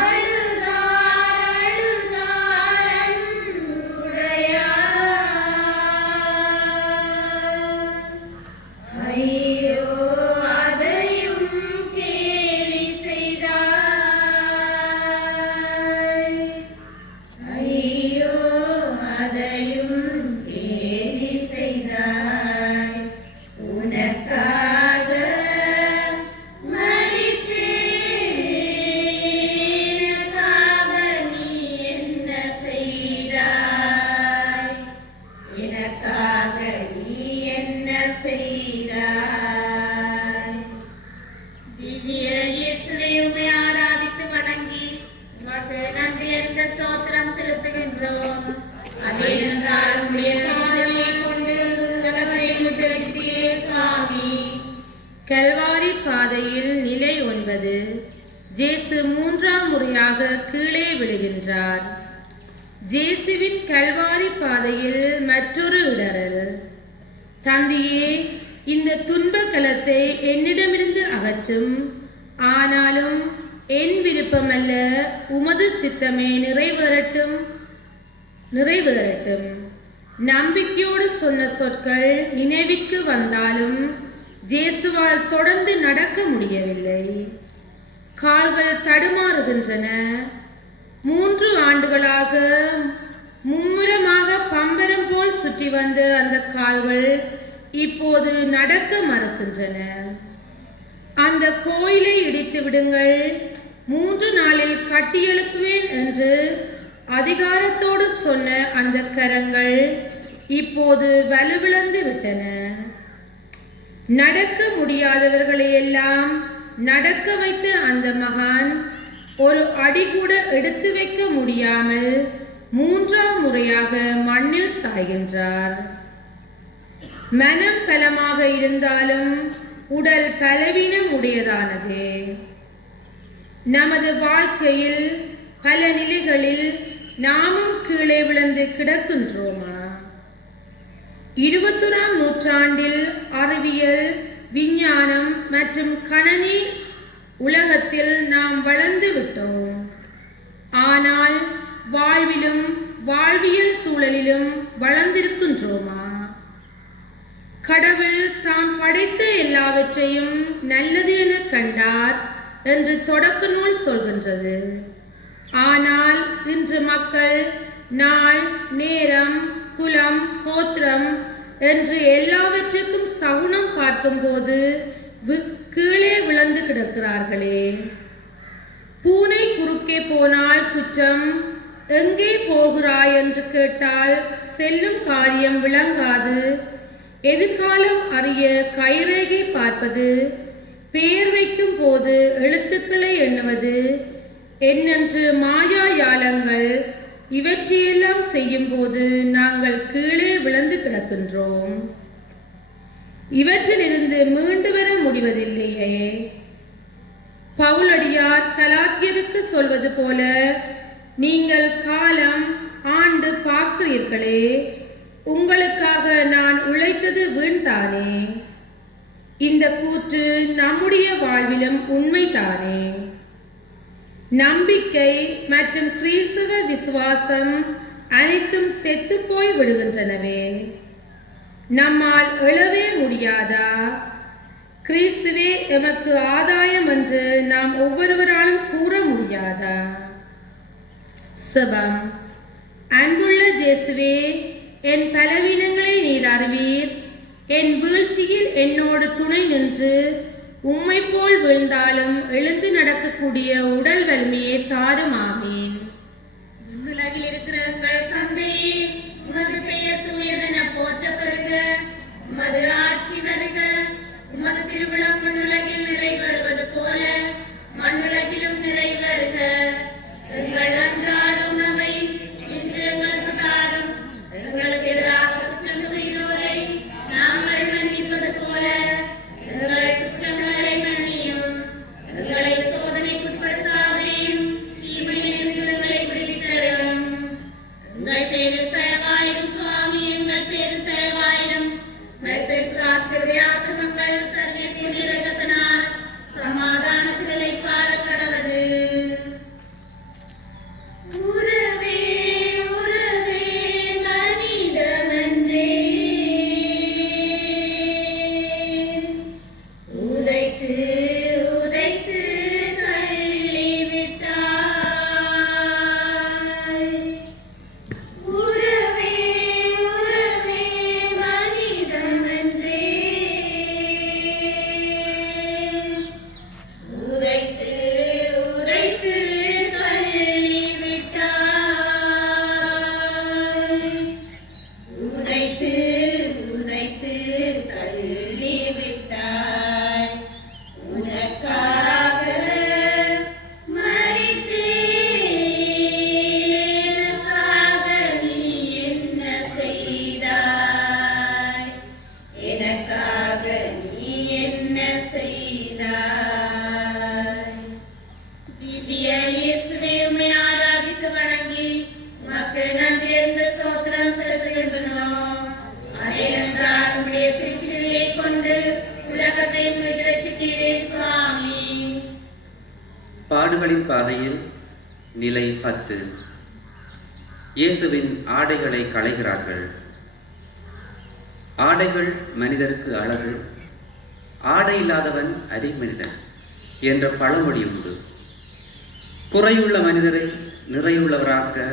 அழுதார் அழுதார் அன்புடையார், ஐயோ அதையும் கேலி செய்தார். ஐயோ அதையும் கேலி செய்தாய். உனக்காக மரித்தேன், எனக்காக நீ என்ன செய்தாய்? எனக்காக நீ என்ன செய்தாய்? திவ்ய இயேசுவை உம்மை ஆராதித்து வணங்கி உமக்கு நன்றி அறிந்த ஸ்தோத்திரம் செலுத்துகின்றோம். அது என்றால் உம்முடைய பார்வையை கொண்டு உலகத்தை மீட்டெடுத்தீரே சுவாமி. கல்வாரி பாதையில் நிலை 9. ஜேசு 3ஆம் முறையாக கீழே விழுகின்றார். ஜேசுவின் கல்வாரி பாதையில் மற்றொரு இடரல். தந்தையே, இந்த துன்ப கலத்தை என்னிடமிருந்து அகற்றும். ஆனாலும் என் விருப்பமல்ல, உமது சித்தமே நிறைவேறட்டும். நம்பிக்கையோடு சொன்ன சொற்கள் நினைவுக்கு வந்தாலும் ஜேசுவால் தொடர்ந்து நடக்க முடியவில்லை. கால்கள் தடுமாறுகின்றன. 3 ஆண்டுகளாக மும்முரமாக பம்பரம் போல் சுற்றி வந்த அந்த கால்கள் இப்போது நடக்க மறுக்கின்றன. அந்த கோயிலை இடித்து விடுங்கள், 3 நாளில் கட்டியெழுப்புவேன் என்று அதிகாரத்தோடு சொன்ன அந்த கரங்கள் இப்போது வலுவிழந்து விட்டன. நடக்க முடியாதவர்களையெல்லாம் நடக்க வைத்த அந்த மகான் ஒரு அடி கூட எடுத்து வைக்க முடியாமல் 3ஆம் முறையாக மண்ணில் சாய்கின்றார். மனம் பலமாக இருந்தாலும் உடல் பலவீனம் உடையதானது. நமது வாழ்க்கையில் பல நிலைகளில் நாமும் கீழே விழுந்து கிடக்கின்றோமா? 21ஆம் நூற்றாண்டில் அறிவியல், விஞ்ஞானம் மற்றும் கணனி உலகத்தில் நாம் வளர்ந்து விட்டோம். ஆனால் வாழ்விலும் வாழ்வியல் சூழலிலும் வளர்ந்திருக்கின்றோமா? கடவுள் தாம் படைத்த எல்லாவற்றையும் நல்லது என கண்டார் என்று தொடக்க நூல் சொல்கின்றது. ஆனால் இன்று மக்கள் நாள், நேரம், குலம், கோத்திரம் என்று எல்லாவற்றுக்கும் சகுனம் பார்க்கும்போது கீழே விழுந்து கிடக்கிறார்களே. பூனை குறுக்கே போனால் குற்றம், எங்கே போகிறாய் என்று கேட்டால் செல்லும் காரியம் விளங்காது, எதிர்காலம் அறிய கைரேகை பார்ப்பது, பெயர் வைக்கும் போது எழுத்துக்களை எண்ணுவது என்னென்று மாயாயாலங்கள் இவற்றையெல்லாம் செய்யும் போது நாங்கள் கீழே விழுந்து கிடக்கின்றோம். இவற்றிலிருந்து மீண்டு வர முடிவதில்லையே. பவுலடியார் கலாத்தியருக்கு சொல்வது போல, நீங்கள் காலம் ஆண்டு பார்க்கிறீர்களே, உங்களுக்காக நான் உழைத்தது வீண்தானே. இந்த கூற்று நம்முடைய வாழ்விலும் உண்மைதானே. நம்பிக்கை மற்றும் கிறிஸ்தவ விசுவாசம் அனைத்தும் செத்து போய் விடுகின்றனவே. நம்மால் எழவே முடியாதா? கிறிஸ்துவே எமக்கு ஆதாயம் என்று நாம் ஒவ்வொருவராலும் கூற முடியாதா? செபம். அன்புள்ள இயேசுவே, என் பலவீனங்களை நீர் அறிவீர். என் வீழ்ச்சியில் என்னோடு துணை நின்று உம்மை போல் வீழ்ந்தாலும் எழுந்து நடக்கக்கூடிய உடல் வலிமையை தாருமாமேன். உலகில் இருக்கிற எங்கள் தந்தையே, உமது பெயர் தூயதென போற்ற பெறுக. உமது ஆட்சி வருக. உமது திருவிழம் மண்ணுலகில் நிறைவேறுவது போல மண்ணுலகிலும் நிறைவேறுக. எங்கள் அன்றாட உணவை இன்று எங்களுக்கு தாரும். எங்களுக்கு எதிராக குற்றம் செய்தோரை நாங்கள் மன்னிப்பது போல எங்கள் குற்றங்களை மன்னியும். எங்களை சோதனைக்குட்படுத்தாதையும் தீமையிலிருந்து பாவங்களின் பாதையில் நிலை 10. இயேசுவின் ஆடைகளை களைகிறார்கள். ஆடைகள் மனிதருக்கு அழகு, ஆடை இல்லாதவன் அரி மனிதன் என்ற பழமொழி உண்டு. குறையுள்ள மனிதரை நிறையுள்ளவராக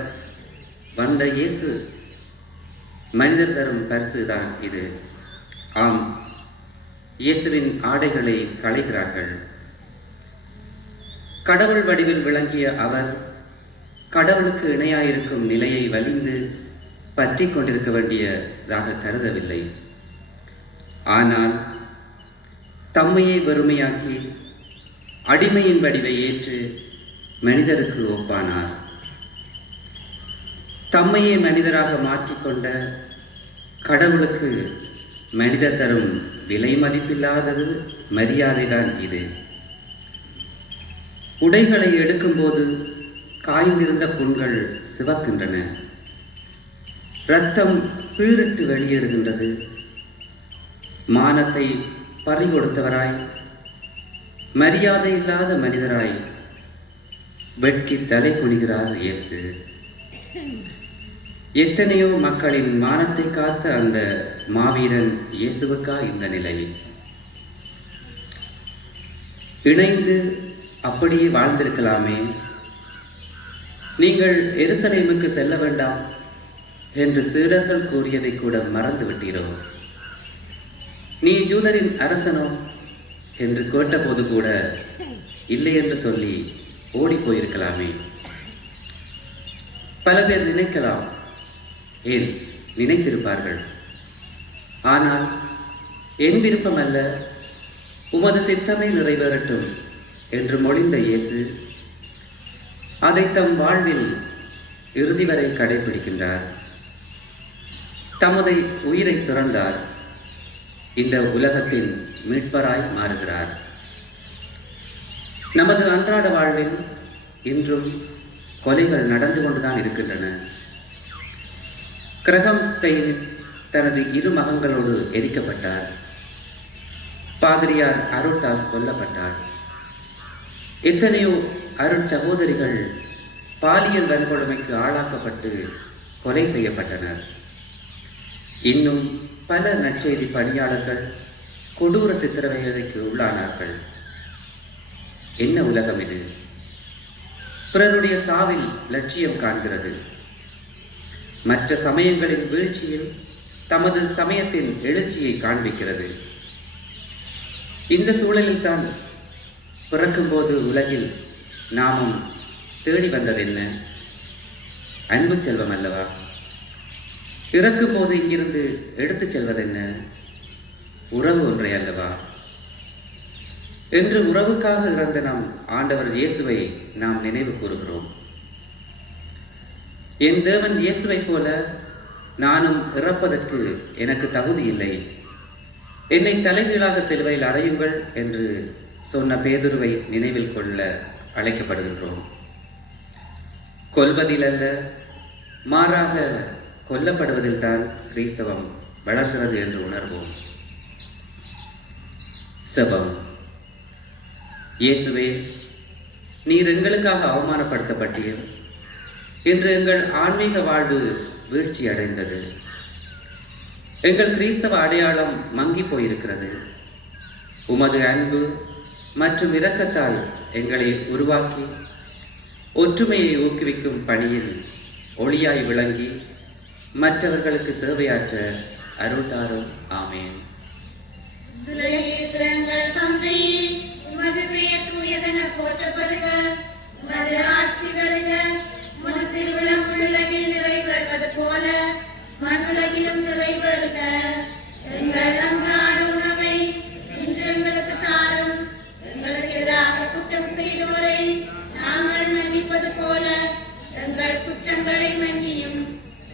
வந்த இயேசு மனிதர் தரும் பரிசுதான் இது. ஆம், இயேசுவின் ஆடைகளை களைகிறார்கள். கடவுள் வடிவில் விளங்கிய அவர் கடவுளுக்கு இணையாயிருக்கும் நிலையை வலிந்து பற்றி கொண்டிருக்க வேண்டியதாக கருதவில்லை. ஆனால் தம்மையை வெறுமையாக்கி அடிமையின் வடிவை ஏற்று மனிதருக்கு ஒப்பானார். தம்மையே மனிதராக மாற்றிக்கொண்ட கடவுளுக்கு மனிதர் தரும் விலை மதிப்பில்லாதது மரியாதைதான் இது. உடைகளை எடுக்கும்போது காய்ந்திருந்த புண்கள் சிவக்கின்றன, இரத்தம் பீரிட்டு வெளியேறுகின்றது. மானத்தை பறிகொடுத்தவராய், மரியாதை இல்லாத மனிதராய் வெட்கி தலை குனிகிறார் இயேசு. எத்தனையோ மக்களின் மானத்தை காத்த அந்த மாவீரன் இயேசுவுக்கா இந்த நிலை? இணைந்து அப்படியே வாழ்ந்திருக்கலாமே. நீங்கள் எருசலேமுக்கு செல்ல வேண்டாம் என்று சீடர்கள் கூறியதை கூட மறந்து விட்டீரோ? நீ யூதரின் அரசனோ என்று கேட்டபோது கூட இல்லை என்று சொல்லி ஓடி போயிருக்கலாமே. பல பேர் நினைக்கலாம், ஏன் நினைத்திருப்பார்கள். ஆனால் என் விருப்பம் அல்ல, உமது சித்தமே நிறைவேறட்டும் என்று மொழிந்த இயேசு அதை தம் வாழ்வில் இறுதி வரை கடைபிடிக்கின்றார். தமது உயிரை துறந்தார். இந்த உலகத்தின் மீட்பராய் மாறுகிறார். நமது அன்றாட வாழ்வில் இன்றும் கொலைகள் நடந்து கொண்டுதான் இருக்கின்றன. கிரகம் ஸ்பெயின் தனது 2 மகன்களோடு எரிக்கப்பட்டார். பாதிரியார் அருள்தாஸ் கொல்லப்பட்டார். எத்தனையோ அருட்சகோதரிகள் பாலியல் வன்கொடுமைக்கு ஆளாக்கப்பட்டு கொலை செய்யப்பட்டனர். இன்னும் பல நற்செய்தி பணியாளர்கள் கொடூர சித்திரவதைக்கு உள்ளானார்கள். என்ன உலகம் இது? பிறருடைய சாவில் லட்சியம் காண்கிறது. மற்ற சமயங்களின் வீழ்ச்சியில் தமது சமயத்தின் எழுச்சியை காண்பிக்கிறது. இந்த சூழலில் தான் பிறக்கும்போது உலகில் நாமும் தேடி வந்ததென்ன? அன்பு செல்வம் அல்லவா? இறக்கும்போது இங்கிருந்து எடுத்துச் செல்வதென்ன? உறவு ஒன்றை அல்லவா? என்று உறவுக்காக இறந்த நம் ஆண்டவர் இயேசுவை நாம் நினைவு கூறுகிறோம். என் தேவன் இயேசுவை போல நானும் இறப்பதற்கு எனக்கு தகுதி இல்லை, என்னை தலைகீழாக சிலுவையில் அறையுங்கள் என்று சொன்ன பேதுருவை நினைவில் கொள்ள அழைக்கப்படுகின்றோம். கொல்வதில் அல்ல, மாறாக கொல்லப்படுவதில் தான் கிறிஸ்தவம் வளர்கிறது என்று உணர்வோம். செபம். இயேசுவே, நீர் எங்களுக்காக அவமானப்படுத்தப்பட்டீர். இன்று எங்கள் ஆன்மீக வாழ்வு வீழ்ச்சி அடைந்தது. எங்கள் கிறிஸ்தவ அடையாளம் மங்கி போயிருக்கிறது. உமது அன்பு மற்றும் இரக்கத்தால் எங்களை உருவாக்கி ஒற்றுமையை ஊக்குவிக்கும் பணியில் ஒளியாய் விளங்கி மற்றவர்களுக்கு சேவையாற்ற அருள் தாரும். ஆமேன். எங்கள் தந்தையே, உமது பெயர் தூயதென போற்றப்படுக. உமது ஆட்சி வருக. உமது திருவிழம் உலகில் நிறைவேறுவது போல மண்ணுலகிலும் நிறைவேறுக. எங்கள் அன்றாட உணவை இன்று எங்களுக்கு தாரும். எங்களுக்கு எதிராக குற்றம் செய்தோரை நாங்கள் மன்னிப்பது போல எங்கள் குற்றங்களை மன்னியும்.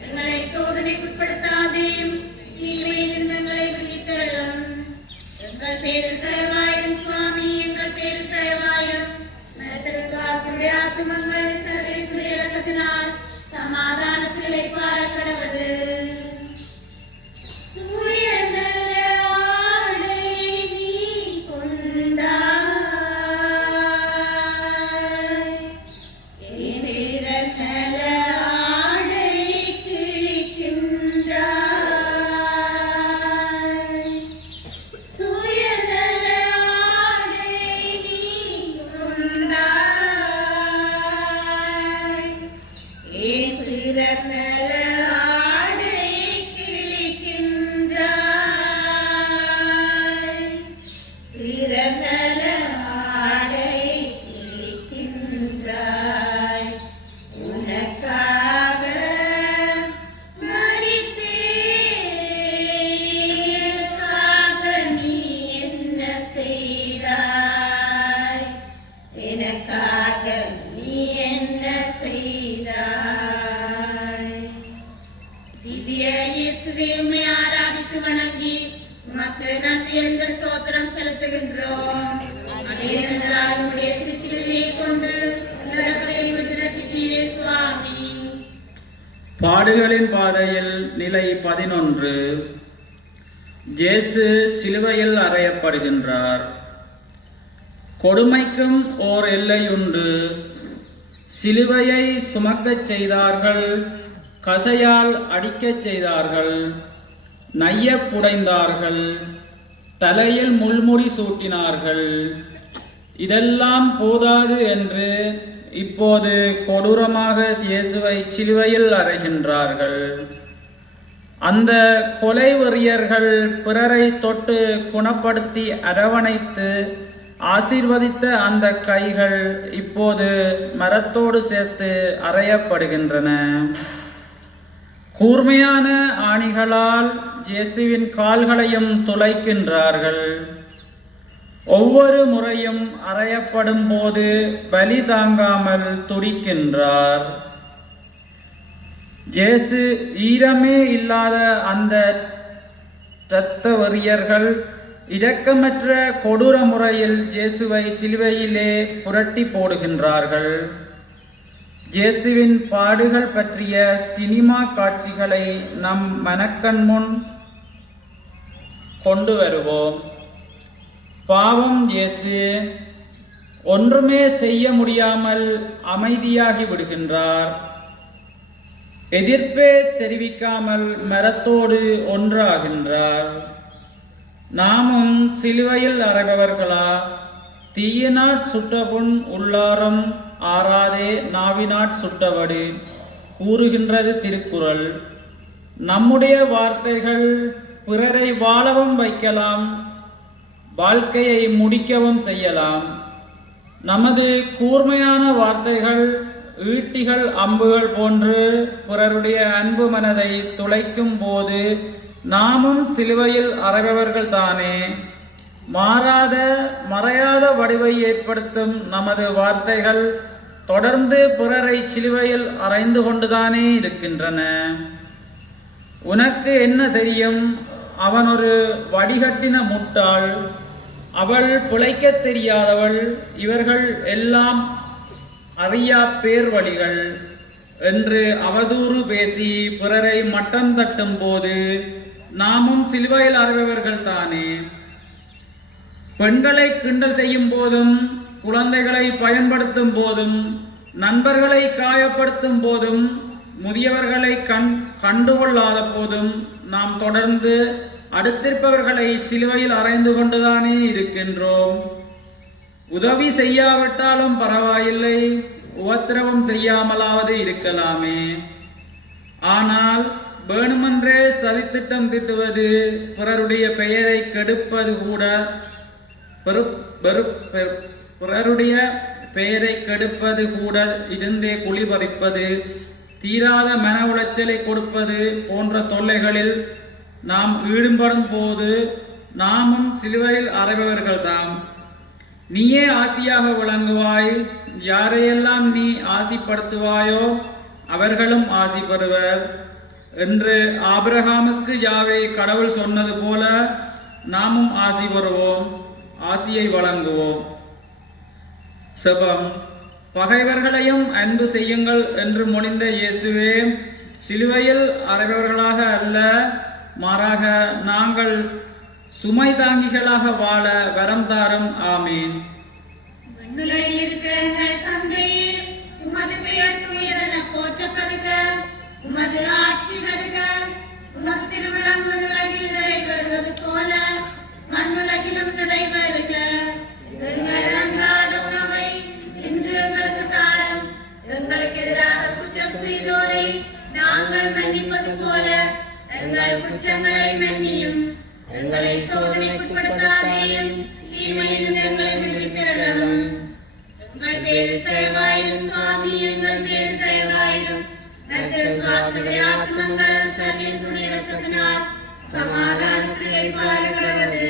எங்களை சோதனைக்குட்படுத்தாதேயும், தீமையில் எங்களை விடுவித்தருளும். எங்கள் பேரில் தயவாயிரும் சுவாமி, எங்கள் பேரில் தயவாயிரும். மற்ற விசுவாசியுடைய ஆத்துமங்கள் சர்வேசுடைய பிறநல ஆடை கிழிக்கின்றாய், பிறநல ஆடை கிழிக்கின்றாய். உனக்காக மரித்தேனுக்காக நீ என்ன செய்தாய், எனக்காக நீ என்ன செய்தாய். திவ்ய இயேசுவே, உம்மை ஆராதித்து வணங்கி உமக்கு நன்றி என்ற ஸ்தோத்திரம் செலுத்துகின்றோம். ஏனென்றால் உம்முடைய திருச்சிலுவையை கொண்டு நரகத்தை விட்டு ரட்சித்தீரே சுவாமி. பாடுகளின் பாதையில் நிலை 11. இயேசு சிலுவையில் அறையப்படுகின்றார். கொடுமைக்கும் ஓர் எல்லை உண்டு. சிலுவையை சுமக்கச் செய்தார்கள், கசையால் அடிக்கச் செய்தார்கள், நையப் புடைந்தார்கள், தலையில் முள்முடி சூட்டினார்கள். இதெல்லாம் போதாது என்று இப்போது கொடூரமாக இயேசுவை சிலுவையில் அறைகின்றார்கள். அந்த கொலை வெறியர்கள் பிறரை தொட்டு குணப்படுத்தி அரவணைத்து ஆசீர்வதித்த அந்த கைகள் இப்போது மரத்தோடு சேர்த்து அறையப்படுகின்றன. கூர்மையான ஆணிகளால் இயேசுவின் கால்களையும் துளைக்கின்றார்கள். ஒவ்வொரு முறையும் அறையப்படும் போது பலி தாங்காமல் துடிக்கின்றார். இயேசு ஈரமே இல்லாத அந்த இரத்த வெறியர்கள் இரக்கமற்ற கொடூர முறையில் இயேசுவை சிலுவையிலே புரட்டி போடுகின்றார்கள். இயேசுவின் பாடுகள் பற்றிய சினிமா காட்சிகளை நம் மனக்கண் முன் கொண்டு வருவோம். பாவம் இயேசு ஒன்றுமே செய்ய முடியாமல் அமைதியாகி விடுகின்றார். எதிர்ப்பே தெரிவிக்காமல் மரத்தோடு ஒன்றாகின்றார். நாமும் சிலுவையில் அறைபவர்களா? தீயினாற் சுட்டபுண் உள்ளாரம் ஆறாதே நாவினாற் சுட்டவடு கூறுகின்றது திருக்குறள். நம்முடைய வார்த்தைகள் பிறரை வாழவும் வைக்கலாம், வாழ்க்கையை முடிக்கவும் செய்யலாம். நமது கூர்மையான வார்த்தைகள் ஈட்டிகள் அம்புகள் போன்று பிறருடைய அன்பு மனதை துளைக்கும் போது நாமும் சிலுவையில் அறைபவர்கள் தானே. மாறாத மறையாத வடிவை ஏற்படுத்தும் நமது வார்த்தைகள் தொடர்ந்து பிறரை சிலுவையில் அறைந்து கொண்டுதானே இருக்கின்றன. உனக்கு என்ன தெரியும்? அவன் ஒரு வடிகட்டின முட்டாள், அவள் பிழைக்க தெரியாதவள், இவர்கள் எல்லாம் அறியா பேர்வழிகள் என்று அவதூறு பேசி பிறரை மட்டம் தட்டும் போது நாமும் சிலுவையில் அறைபவர்கள் தானே. பெண்களை கிண்டல் செய்யும் போதும், குழந்தைகளை பயன்படுத்தும் போதும், நண்பர்களை காயப்படுத்தும் போதும், முதியவர்களை கண்டுகொள்ளாத போதும் நாம் தொடர்ந்து அடுத்திருப்பவர்களை சிலுவையில் அறைந்து கொண்டுதானே இருக்கின்றோம். உதவி செய்யாவிட்டாலும் பரவாயில்லை, உபத்திரவம் செய்யாமலாவது இருக்கலாமே. ஆனால் வேணுமென்றே சதித்திட்டம் திட்டுவது, பிறருடைய பெயரை கெடுப்பது கூட, பிறருடைய பெயரை கெடுப்பது கூட, இருந்தே குளிபறிப்பது, தீராத மன உளைச்சலை கொடுப்பது போன்ற தொல்லைகளில் நாம் ஈடுபடும் போது நாமும் சிலுவையில் அறைபவர்கள்தாம். நீயே ஆசியாக விளங்குவாய், யாரையெல்லாம் நீ ஆசிப்படுத்துவாயோ அவர்களும் ஆசி பெறுவர் என்று ஆபிரகாமுக்கு யாவே கடவுள் சொன்னது போல நாமும் ஆசி பெறுவோம், ஆசியை வழங்குவோம். செபம். பகைவர்களையும் அன்பு செய்யுங்கள் என்று மொழிந்த இயேசுவே, சிலுவையில் அறைபவர்களாக அல்ல, மாறாக நாங்கள் சுமை தாங்கிகளாக வாழ வரம் தாரும். ஆமீன். விண்ணுலகில் இருக்கிற எங்கள் தந்தையே, உமது பெயர் தூயதென போற்றப்படுக, உமது ஆட்சி வருக, உமது திருவிழம் விண்ணுலகில் நிறைவேறுவது போல மண்ணுலகிலும் நிறைவேறுக. எங்கள் அன்றாட உணவை இன்று எங்களுக்கு தாரும். எங்களுக்கு எதிராக குற்றம் செய்தோரை நாங்கள் மன்னிப்பது போல எங்கள் குற்றங்களை மன்னியும். எங்களை சோதனைக்குட்படுத்தாதேயும், தீமையிலிருந்து எங்களை விடுவித்தருளும். எங்கள் பேரில் தயவாயிரும் சுவாமி, எங்கள் பேரில் தயவாயிரும். நற்கருசுவாசனுடைய ஆத்துமங்கள் சர்வேசுடைய இரக்கத்தினால் சமாதானத்தில் இளைப்பாற கடவது.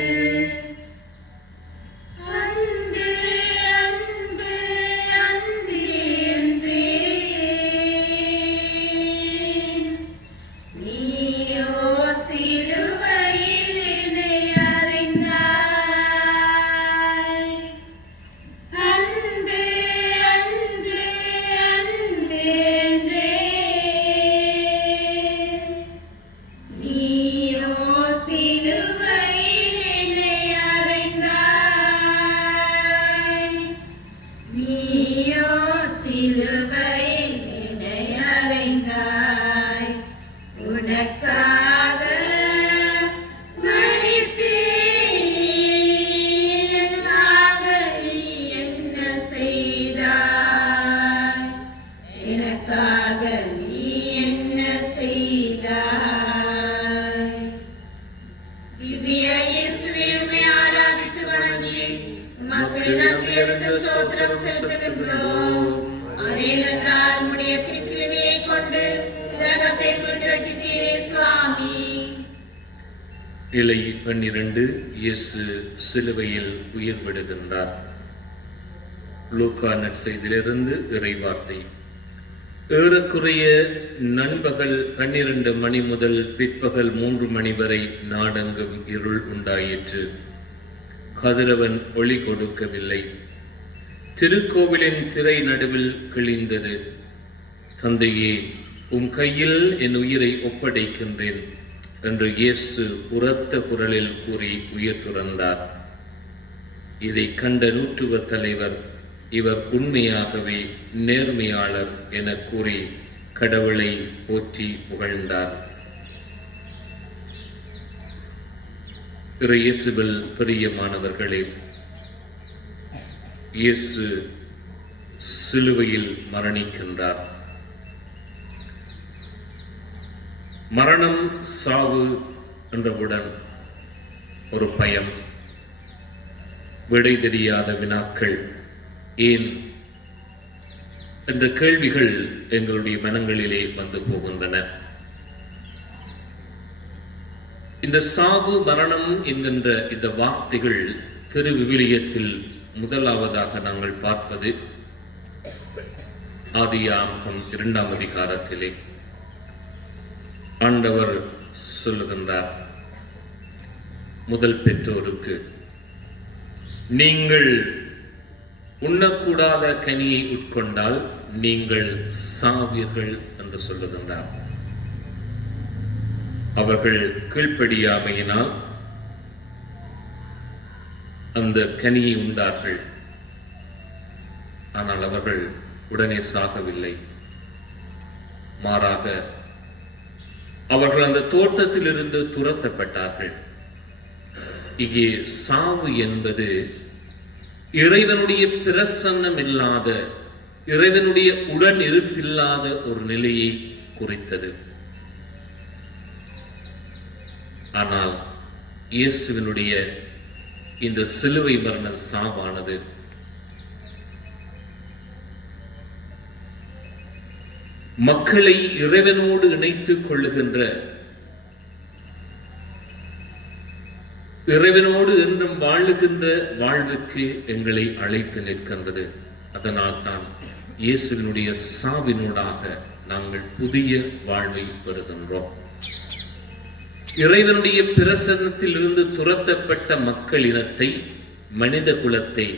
அன்பே அன்பே அன்பே என்றேன், நீயோ சிலுவையில் என்னை அறைந்தாய். அன்பே அன்பே அன்பே என்றேன், நீயோ சிலுவையில் என்னை அறைந்தாய். நீயோ சிலுவையில் என்னை அறைந்தாய். உனக்காக மரித்தேன், எனக்காக நீ என்ன செய்தாய்? எனக்காக நீ என்ன செய்தாய்? திவ்ய இயேசுவே, உம்மை ஆராதித்து வணங்கி உமக்கு நன்றியறிந்த ஸ்தோத்திரம் செலுத்துகின்றோம். ஏனென்றால் உம்முடைய திருச்சிலுவையை கொண்டு உலகத்தை மீட்டு ரட்சித்தீரே சுவாமி. இலை 12 இயேசு சிலுவையில் உயிர் விடுகின்றார். லூக்கா நற்செய்தியிலிருந்து இறைவார்த்தை. ஏறக்குறைய நண்பகல் 12 மணி முதல் பிற்பகல் 3 மணி வரை நாடெங்கும் இருள் உண்டாயிற்று. கதிரவன் ஒளி கொடுக்கவில்லை. திருக்கோவிலின் திரை நடுவில் கிழிந்தது. தந்தையே, உம் கையில் என் உயிரை ஒப்படைக்கின்றேன் என்று இயேசு உரத்த குரலில் கூறி உயிர் துறந்தார். இதை கண்ட நூற்றுவ தலைவர், இவர் உண்மையாகவே நேர்மையாளர் என கூறி கடவுளை போற்றி புகழ்ந்தார். இயேசுவில் பிரியமானவர்களே, இயேசு சிலுவையில் மரணிக்கின்றார். மரணம், சாவு என்றவுடன் ஒரு பயம், விடை தெரியாத வினாக்கள், ஏன் என்ற கேள்விகள் எங்களுடைய மனங்களிலே வந்து போகின்றன. இந்த சாவு, மரணம் என்கின்ற இந்த வார்த்தைகள் திருவிவிலியத்தில் முதலாவதாக நாங்கள் பார்ப்பது ஆதியாகமம் 2ஆம் அதிகாரத்திலே. ஆண்டவர் சொல்லுகின்றார் முதல் பெற்றோருக்கு, நீங்கள் உண்ணக்கூடாத கனியை உட்கொண்டால் நீங்கள் சாவீர்கள் என்று சொல்லுகின்றார். அவர்கள் கீழ்ப்படியாமையினால் அந்த கனியை உண்டார்கள். ஆனால் அவர்கள் உடனே சாகவில்லை. மாறாக அவர்கள் அந்த தோட்டத்தில் இருந்து துரத்தப்பட்டார்கள். இங்கே சாவு என்பது இறைவனுடைய பிரசன்னம் இல்லாத, இறைவனுடைய உடன் இருப்பில்லாத ஒரு நிலையை குறித்தது. ஆனால் இயேசுவினுடைய இந்த சிலுவை மரண சாவானது மக்களை இறைவனோடு இணைத்துக் கொள்ளுகின்ற, இறைவனோடு என்றும் வாழுகின்ற வாழ்வுக்கு எங்களை அழைத்து நிற்கின்றது. அதனால் தான் இயேசுவினுடைய சாவினூடாக நாங்கள் புதிய வாழ்வை பெறுகின்றோம். இறைவனுடைய பிரசன்னத்தில் இருந்து துரத்தப்பட்ட மக்கள் இனத்தை, மனித குலத்தை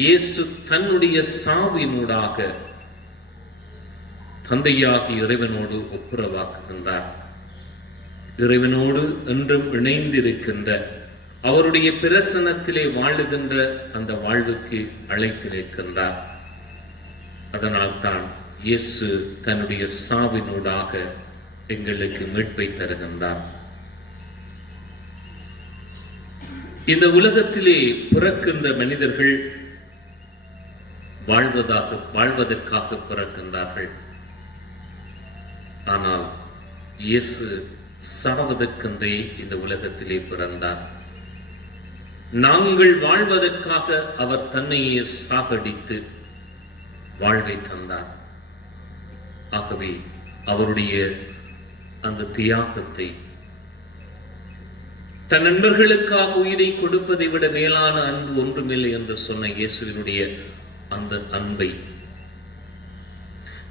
இயேசு தன்னுடைய சாவினூடாக தந்தையாகி இறைவனோடு ஒப்புரவாக்குகின்றார். இறைவனோடு என்றும் இணைந்திருக்கின்ற, அவருடைய பிரசன்னத்திலே வாழுகின்ற அந்த வாழ்வுக்கு அழைத்து நிற்கின்றார். அதனால் தான் இயேசு தன்னுடைய சாவினூடாக எங்களுக்கு மீட்பை தருகின்றார். இந்த உலகத்திலே பிறக்கின்ற மனிதர்கள் வாழ்வதற்காக பிறக்கின்றார்கள். ஆனால் இயேசு சாவதற்கென்றே இந்த உலகத்திலே பிறந்தார். நாங்கள் வாழ்வதற்காக அவர் தன்னையே சாகடித்து வாழ்வை தந்தார். ஆகவே அவருடைய அந்த தியாகத்தை, தன் நண்பர்களுக்காக உயிரை கொடுப்பதை விட மேலான அன்பு ஒன்றுமில்லை என்று சொன்ன இயேசுவினுடைய அந்த அன்பை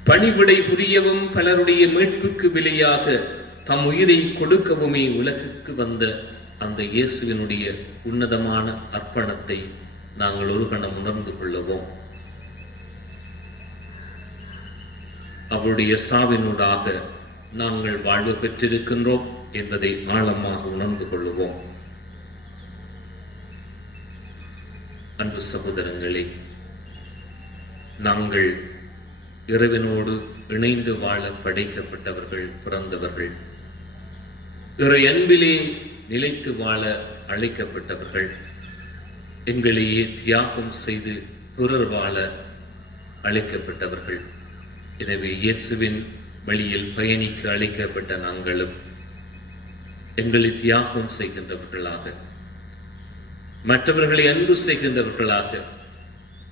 பணிவிடை புரியவும் பலருடைய மீட்புக்கு விலையாக தம் உயிரை கொடுக்கவுமே உலகுக்கு வந்த அந்த இயேசுவினுடைய உன்னதமான அர்ப்பணத்தை நாங்கள் ஒரு கணம் உணர்ந்து கொள்ளுவோம். அவருடைய சாவினூடாக நாங்கள் வாழ்வு பெற்றிருக்கின்றோம் என்பதை ஆழமாக உணர்ந்து கொள்ளுவோம். அன்பு சகோதரங்களே, நாங்கள் இறைவனோடு இணைந்து வாழ படைக்கப்பட்டவர்கள், பிறந்தவர்கள், இறை அன்பிலே நிலைத்து வாழ அழைக்கப்பட்டவர்கள், எங்களையே தியாகம் செய்து பிறர் வாழ அழைக்கப்பட்டவர்கள். எனவே இயேசுவின் வழியில் பயணிக்க அழைக்கப்பட்ட நாங்களும் எங்களை தியாகம் செய்கின்றவர்களாக, மற்றவர்களை அன்பு செய்கின்றவர்களாக,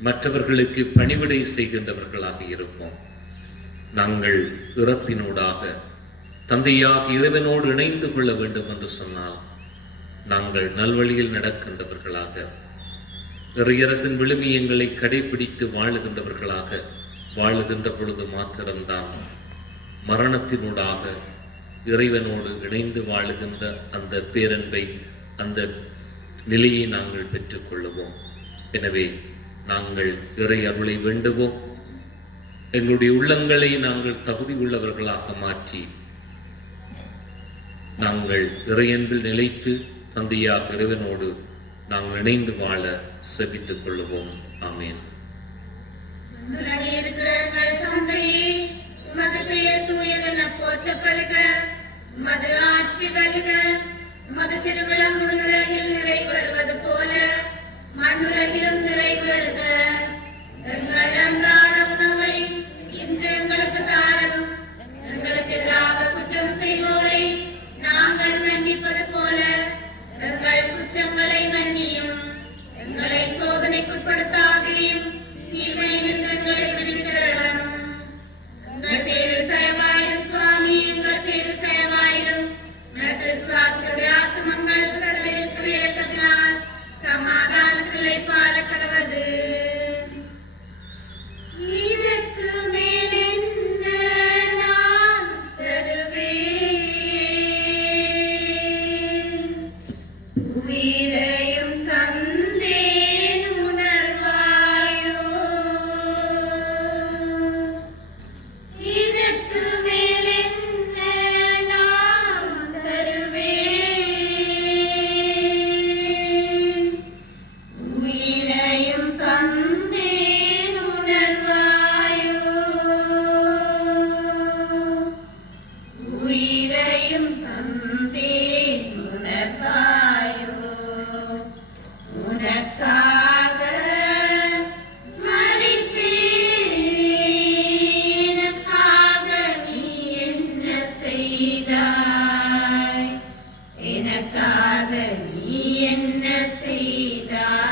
மற்றவர்களுக்கு பணிவிடை செய்கின்றவர்களாக இருப்போம். நாங்கள் இறப்பினூடாக தந்தையாக இறைவனோடு இணைந்து கொள்ள வேண்டும் என்று சொன்னால் நாங்கள் நல்வழியில் நடக்கின்றவர்களாக, இறையரசின் விழுமியங்களை கடைபிடித்து வாழுகின்றவர்களாக வாழுகின்ற பொழுது மாத்திரம்தான் மரணத்தினூடாக இறைவனோடு இணைந்து வாழுகின்ற அந்த பேரன்பை, அந்த நிலையை நாங்கள் பெற்றுக்கொள்ளுவோம். எனவே நாங்கள் இறை அருளை வேண்டுவோம். எங்களுடைய உள்ளங்களை நாங்கள் தகுதி உள்ளவர்களாக மாற்றி நாங்கள் இறையன்பில் நிலைத்து தந்தையாக இறைவனோடு நாங்கள் இணைந்து வாழ செபித்துக் கொள்ளுவோம். ஆமேன். உமது பெயர் தூயதென போற்றப்படுக, உமது ஆட்சி வருக, உமது திருவிழம் உலகில் நிறைவேறுவது போல மண்ணுலகிலும் நிறைவேறுக. எங்கள் அன்றாட உணவை இன்று எங்களுக்கு தாரும். எங்களுக்கு எதிராக குற்றம் செய்வோரை நாங்கள் மன்னிப்பது போல எங்கள் குற்றங்களை மன்னியும். எங்களை சோதனைக்குட்படுத்தாதையும் தீமையில் எங்களை விடுவித்தருளும். எங்கள் பேரில் தயவாயிரும் சுவாமி, எங்கள் பேரில் தயவாயிரும். சுவாசியுடைய ஆத்மங்கள் சர்வேஸ்வரிய இரக்கத்தினால் சமாதானத்திலே பாடப்படுவது. இதற்கு மேல் என்ன நான் தருவேன்? உயிரையும் தந்தேன் உணர்வாயோ? இதற்கு மேல் என்ன நான் தருவேன்? உயிரையும் தந்தேன் உணர்வாயோ? உயிரையும் தந்தேன் உணர்வாயோ? உனக்காக மரித்தேன், எனக்காக நீ என்ன செய்தாய்? எனக்காக நீ என்ன செய்தாய்?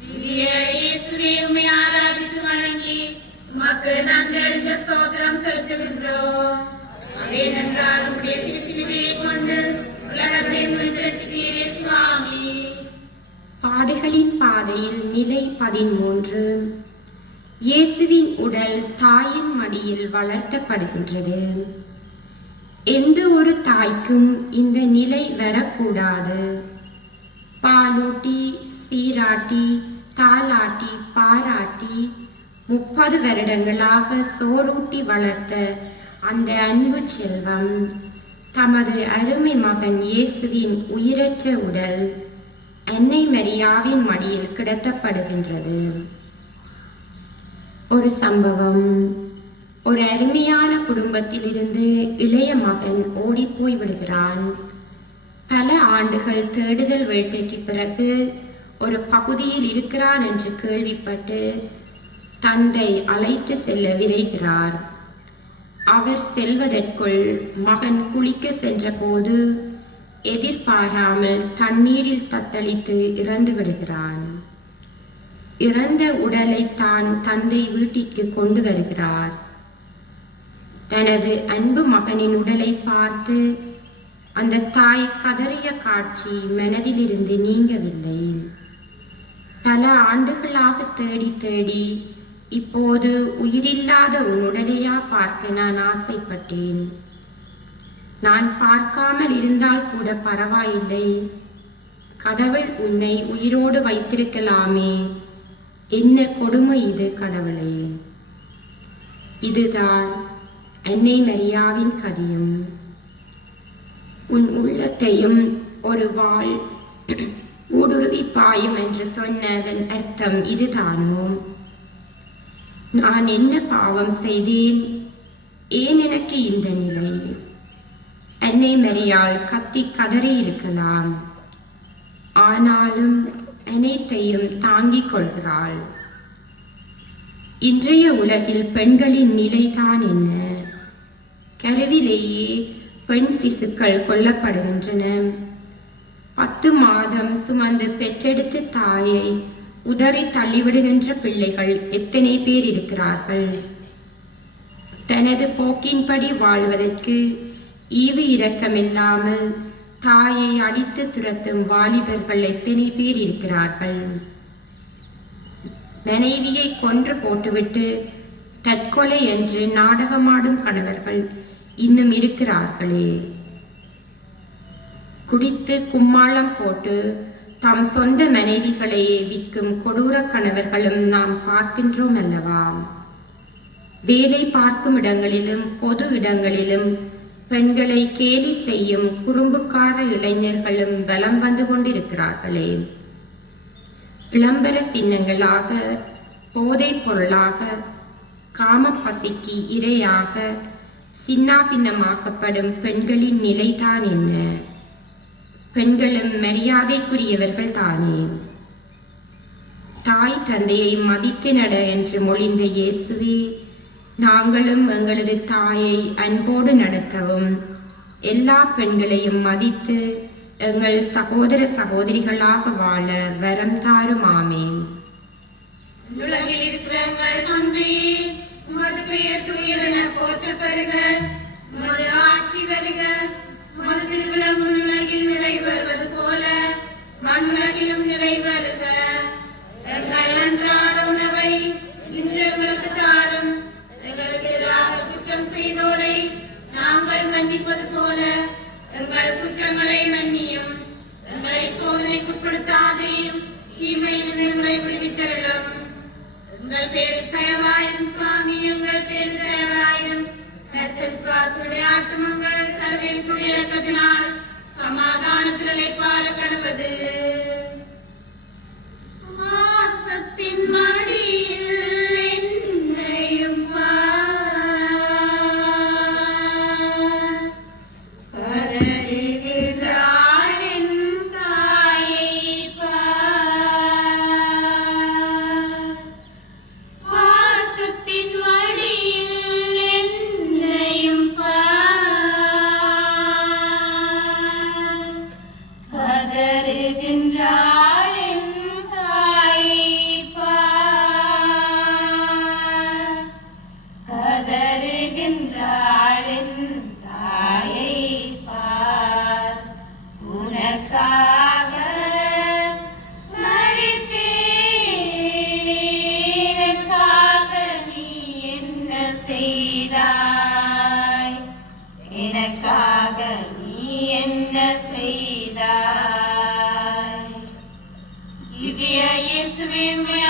திவ்ய இயேசுவே, உம்மை ஆராதித்து வணங்கி உமக்கு நன்றறிந்த ஸ்தோத்திரம் செலுத்துகின்றோம். அதேனென்றால் உம்முடைய திருச்சிலுவையை கொண்டு உலகத்தை மீட்டெடுத்தீரே சுவாமி. பாடுகளின் பாதையில் நிலை 13. இயேசுவின் உடல் தாயின் மடியில் வளர்த்தப்படுகின்றது. எந்த ஒரு தாய்க்கும் இந்த நிலை வரக்கூடாது. பாலூட்டி, சீராட்டி, தாலாட்டி, பாராட்டி 30 வருடங்களாக சோறூட்டி வளர்த்த அந்த அன்பு செல்வம் தமது அருமை மகன் இயேசுவின் உயிரற்ற உடல் அன்னை மரியாவின் மடியில் கிடத்தப்படுகின்றது. ஒரு சம்பவம். ஒரு அருமையான குடும்பத்திலிருந்து இளைய மகன் ஓடிப்போய் விடுகிறான். பல ஆண்டுகள் தேடுதல் வேட்டைக்கு பிறகு ஒரு பகுதியில் இருக்கிறான் என்று கேள்விப்பட்டு தந்தை அழைத்து செல்ல விரைகிறார். அவர் செல்வதற்குள் மகன் குளிக்க சென்றபோது எதிர்பாராமல் தண்ணீரில் தத்தளித்து இறந்து விடுகிறான். இறந்த உடலை தான் தந்தை வீட்டிற்கு கொண்டு வருகிறார். தனது அன்பு மகனின் உடலை பார்த்து அந்த தாய் கதறிய காட்சி மனதிலிருந்து நீங்கவில்லை. பல ஆண்டுகளாக தேடி தேடி இப்போது உயிரில்லாத உன் உடலையா பார்க்க நான் ஆசைப்பட்டேன். நான் பார்க்காமல் இருந்தால் கூட பரவாயில்லை, கடவுள் உன்னை உயிரோடு வைத்திருக்கலாமே. என்ன கொடுமை இது கடவுளே! இதுதான் அன்னை மரியாவின் கதியும். உன் உள்ளத்தையும் ஒரு வாள் ஊடுருவி பாயும் என்று சொன்னதன் அர்த்தம் இதுதானோ? நான் என்ன பாவம் செய்தேன்? ஏன் எனக்கு இந்த நிலை? அன்னை மரியாள் கத்தி கதறி இருக்கலாம், ஆனாலும் அனைத்தையும் தாங்கிக் கொள்கிறாள். இன்றைய உலகில் பெண்களின் நிலைதான் என்ன? கருவிலேயே பெண் சிசுக்கள் கொல்லப்படுகின்றன. 10 மாதம் சுமந்து பெற்றெடுத்த தாயை உதறி தள்ளிவிடுகின்ற பிள்ளைகள் எத்தனை பேர் இருக்கிறார்கள்? தனது போக்கின்படி வாழ்வதற்கு ஈவு இரக்கமில்லாமல் தாயை அடித்து துரத்தும் வாலிபர்கள் எத்தனை பேர் இருக்கிறார்கள்? மனைவியை கொன்று போட்டுவிட்டு தற்கொலை என்று நாடகமாடும் கணவர்கள் இன்னும் இருக்கிறார்களே. குடித்து கும்மாளம் போட்டு தம் சொந்த மனைவிகளையே விற்கும் கொடூர கணவர்களும் நாம் பார்க்கின்றோம் அல்லவா? வேலை பார்க்கும் இடங்களிலும் பொது இடங்களிலும் பெண்களை கேலி செய்யும் குறும்புக்கார இளைஞர்களும் வலம் வந்து கொண்டிருக்கிறார்களே. விளம்பர சின்னங்களாக, போதைப் பொருளாக, காம பசிக்கு இரையாக சின்னாபின்னமாக்கப்படும் பெண்களின் நிலைதான் என்ன? பெண்களும் மரியாதைக்குரியவர்கள் தானே. தாய் தந்தையை மதித்து நட என்று மொழிந்த இயேசுவே, நாங்களும் எங்களது தாயை அன்போடு நடத்தவும் எல்லா பெண்களையும் மதித்து எங்கள் சகோதர சகோதரிகளாக வாழ வரம் தாரும். ஆமேன். உலகில் இருக்கிற எங்கள் தந்தையே, உமது பெயர் தூயதென போற்றப் பெறுக. உமது ஆட்சி வருக. உமது திருவிழம் உலகில் நிறைவேறுவது போல மண்ணுலகிலும் நிறைவேறுக. எங்கள் அன்றாட உணவை இன்று எங்களுக்கு தாரும். எங்களுக்கு எதிராக குற்றம் செய்தோரை நாங்கள் மன்னிப்பது போல எங்கள் குற்றங்களை மன்னியும். எங்களை சோதனைக்குட்படுத்தாதையும் தீமையிலிருந்து எங்களை விடுவித்தருளும். எங்கள் பேரில் தயவாயிரும் சுவாமி, எங்கள் பேரில் தயவாயிரும். கர்த்தர் சுவாசுடைய ஆத்துமங்கள் சர்வேசுடைய இரக்கத்தினால் சமாதானத்திலே பாரப்படுவது. வாசத்தின் மடியில் என்னையும்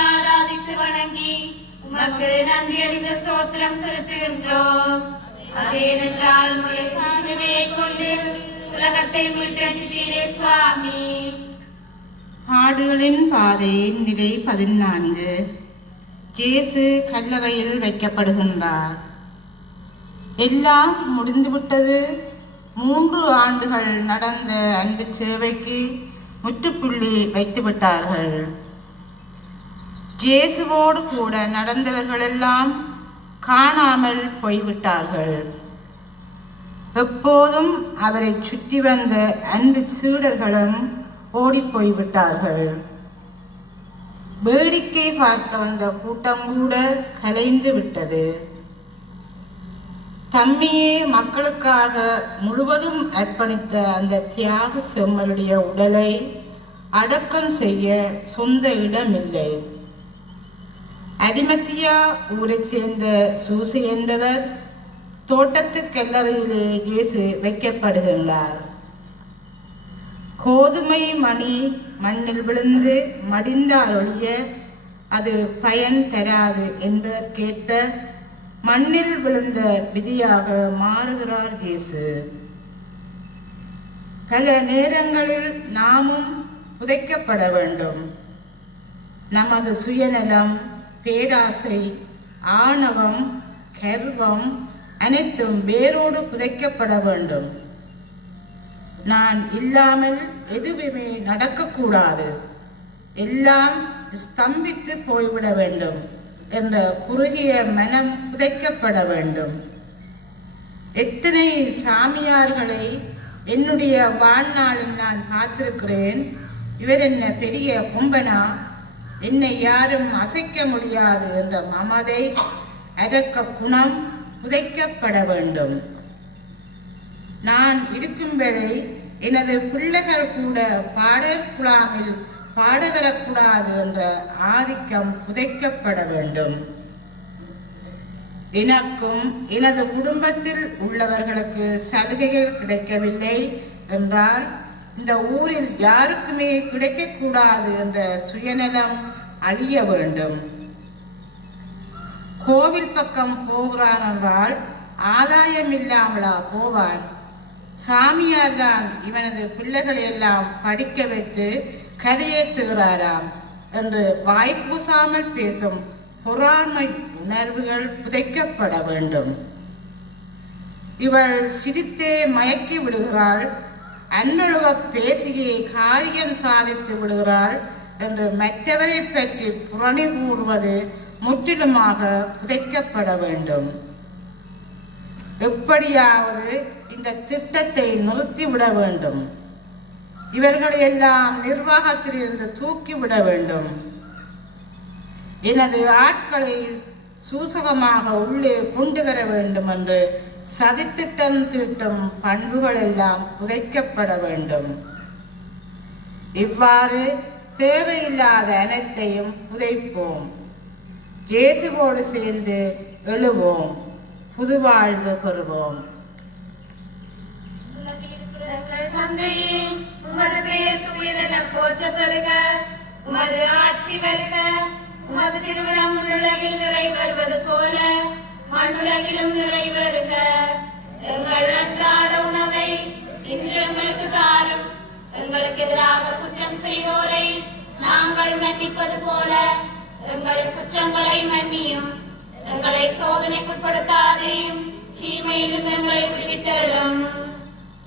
ஆராதித்து வணங்கி உமக்கு நன்றி அறிந்த ஸ்தோத்திரம் செலுத்துகின்றோம். அதேனென்றால் சிலுவையை கொண்டு உலகத்தை மீட்டெடுத்தீரே சுவாமி. ஆடுகளின் பாதையின் நிலை 14. இயேசு கல்லறையில் வைக்கப்படுகின்றார். எல்லாம் முடிந்துவிட்டது. 3 ஆண்டுகள் நடந்த அன்பு சேவைக்கு முற்றுப்புள்ளி வைத்துவிட்டார்கள். இயேசுவோடு கூட நடந்தவர்களெல்லாம் காணாமல் போய்விட்டார்கள். எப்போதும் அவரை சுற்றி வந்த அன்பு சீடர்களும் ஓடிப்போய்விட்டார்கள். வேடிக்கை பார்க்க வந்த கூட்டம் கூட கலைந்து விட்டது. தம்மையே மக்களுக்காக முழுவதும் அர்ப்பணித்த அந்த தியாக செம்மலுடைய உடலை அடக்கம் செய்ய சொந்த இடமில்லை. அரிமத்தியா ஊரைச் சேர்ந்த சூசை என்பவர் தோட்டத்து கல்லறையிலே இயேசு வைக்கப்படுகின்றார். கோதுமை மணி மண்ணில் விழுந்து மடிந்தால் ஒழிய அது பயன் தராது என்பதற்கேற்ப மண்ணில் விழுந்த விதியாக மாறுகிறார் இயேசு. பல நேரங்களில் நாமும் புதைக்கப்பட வேண்டும். நமது சுயநலம், பேராசை, ஆணவம், கர்வம் அனைத்தும் வேரோடு புதைக்கப்பட வேண்டும். நான் இல்லாமல் எதுவுமே நடக்கக்கூடாது, எல்லாம் ஸ்தம்பித்து போய்விட வேண்டும் என்ற குறுகிய மனம் புதைக்கப்பட வேண்டும். எத்தனை சாமியார்களை என்னுடைய வாழ்நாளில் நான் பார்த்திருக்கிறேன். இவர் என்ன பெரிய கும்பனா, என்னை யாரும் அசைக்க முடியாது என்ற மமதை, அரக்க குணம் புதைக்கப்பட வேண்டும். நான் இருக்கும் வரை எனது பிள்ளைகள் கூட பாடல் குழாமில் பாட வரக்கூடாது என்ற ஆதிக்கம் புதைக்கப்பட வேண்டும். எனக்கும் எனது குடும்பத்தில் உள்ளவர்களுக்கு சலுகைகள் கிடைக்கவில்லை என்றால் இந்த ஊரில் யாருக்குமே கிடைக்கக்கூடாது என்ற சுயநலம் அழிய வேண்டும். கோவில் பக்கம் போகிறான் என்றால் ஆதாயம் இல்லாமலா போவான்? சாமியார் தான் இவனது பிள்ளைகளை எல்லாம் படிக்க வைத்து கரையேற்றுகிறாராம் என்று வாய்ப்பூசாமல் பேசும் பொறாமை உணர்வுகள் புதைக்கப்பட வேண்டும். இவள் சிரித்தே மயக்கி விடுகிறாள், அன்னொழுக பேசியே காரியம் சாதித்து விடுகிறாள் என்று மற்றவரை பற்றி புரணி கூறுவது முற்றிலுமாக புதைக்கப்பட வேண்டும். எப்படியாவது இந்த திட்டத்தை நிறுத்திவிட வேண்டும். இவர்களை எல்லாம் நிர்வாகத்திலிருந்து தூக்கிவிட வேண்டும். எனது ஆட்களை சூசகமாக உள்ளே கொண்டு வர வேண்டும் என்று சதித்திட்டம் தீட்டும் பண்புகள் எல்லாம் புதைக்கப்பட வேண்டும். இவ்வாறு தேவையில்லாத அனைத்தையும் புதைப்போம். இயேசுவோடு சேர்ந்து எழுவோம், புதுவாழ்வு பெறுவோம். தந்தையே, உமது பெயர் தூயதென போற்ற பெறுக. உமது ஆட்சி வருக. உமது திருவிழம் உலகில் நிறைவேறுவது போல மண்ணுலகிலும் நிறைவேறுக. எங்கள் அன்றாட உணவை இன்று எங்களுக்கு தாரும். எங்களுக்கு எதிராக குற்றம் செய்தோரை நாங்கள் மன்னிப்பது போல எங்கள் குற்றங்களை மன்னியும். எங்களை சோதனைக்குட்படுத்தாதையும் தீமையிலிருந்து எங்களை விடுவித்தருளும்.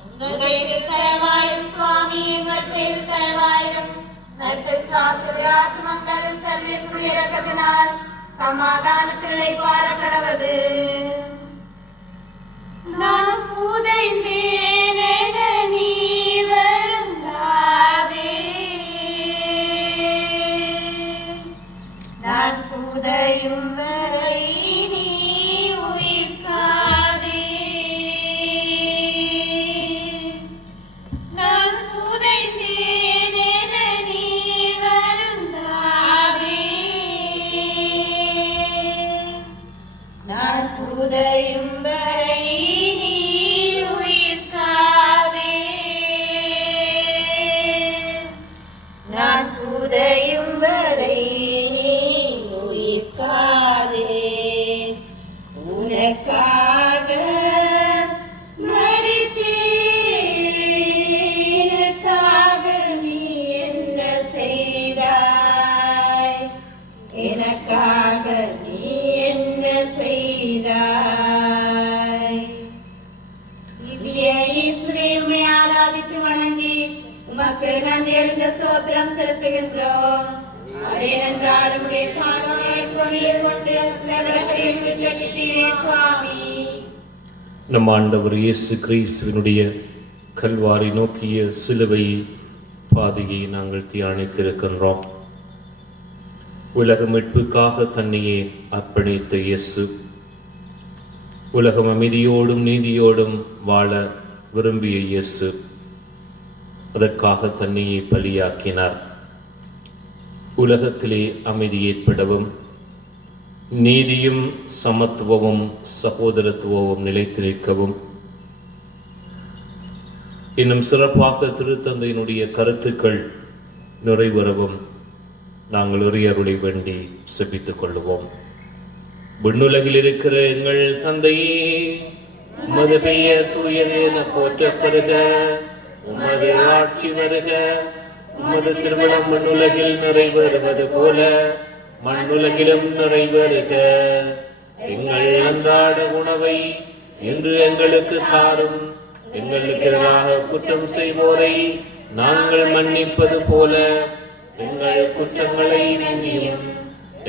எங்கள் பேரில் தயவாயிரும் சுவாமி, எங்கள் பேரில் தயவாயிரும். ஆத்மக்கள் சர்வேசுடைய இரக்கத்தினால் சமாதானத்திலே பாரக்கடவது. நான் புதைந்தேன் என நீ வருந்தாதே. நான் புதையும் வரை நீ உயிர்க்காதே. நான் புதைந்தேன் என நீ வருந்தாதே. நான் புதையும் வரை நீ உயிர்க்காதே. நான் புதையும் வரை நீ உயிர்க்காதே. உனக்காக மரித்தேன், எனக்காக நீ என்ன செய்தாய்? எனக்காக நீ என்ன செய்தாய்? இயேசுவை ஆராதித்து வணங்கி உமக்கு நன்றி அறிந்த ஸ்தோத்திரம் செலுத்துகின்றோம். அதேனென்றால் உம்முடைய பார்வையை கொண்டு நரகத்தை விட்டு செய்தீரே சுவாமி. நம் ஆண்டவர் இயேசு கிறிஸ்துவினுடைய கல்வாரி நோக்கிய சிலுவை பாதையை நாங்கள் தியானித்திருக்கின்றோம். உலக மீட்புக்காக தன்னையே அர்ப்பணித்த இயேசு உலகம் அமைதியோடும் நீதியோடும் வாழ விரும்பிய இயேசு அதற்காக தன்னையே பலியாக்கினார். உலகத்திலே அமைதி ஏற்படவும் நீதியும் சமத்துவமும் சகோதரத்துவமும் நிலைத்து நிற்கவும் இன்னும் சிறப்பாக திருத்தந்தையினுடைய கருத்துக்கள் நிறைவேறவும் நாங்கள் உரையருளை வேண்டி செபித்துக் கொள்ளுவோம். விண்ணுலகில் இருக்கிற எங்கள் தந்தையே, உமது பெயர் தூயது என போற்றப் பெறுக. உமது ஆட்சி வருக. உமது திருமணம் விண்ணுலகில் நிறைவேறுவது போல மண்ணுலகிலும் நிறைவேறுக. எங்கள் அன்றாட உணவை இன்று எங்களுக்கு தாரும். எங்களுக்கு எதிராக குற்றம் செய்வோரை நாங்கள் மன்னிப்பது போல எங்கள் குற்றங்களை மன்னியும்.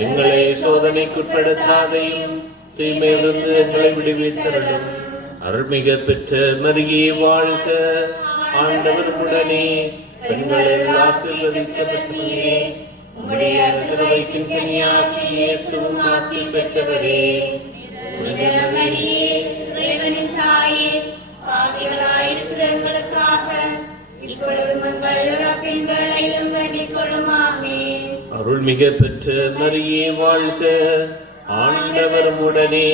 எங்களை சோதனைக்குட்படுத்தாதையும் தீமையிலிருந்து எங்களை விடுவித்தருளும். அருள்மிக பெற்ற மரியே வாழ்க. ஆண்டவர் உடனே பெண்களில் ஆசீர்வதிக்கப்பட்டவரே, உம்முடைய திருவயிற்றின் கனியாகிய இயேசுவும் ஆசீர் பெற்றவரே. இறைவனின் தாயே, பாவிகளாயிருக்கிற எங்களுக்காக இப்பொழுதும் எங்கள் இறப்பின் வேளையிலும் வேண்டிக் கொள்ளும். ஆமென். அருள்மிக பெற்ற மரியே வாழ்க. ஆண்டவர் உடனே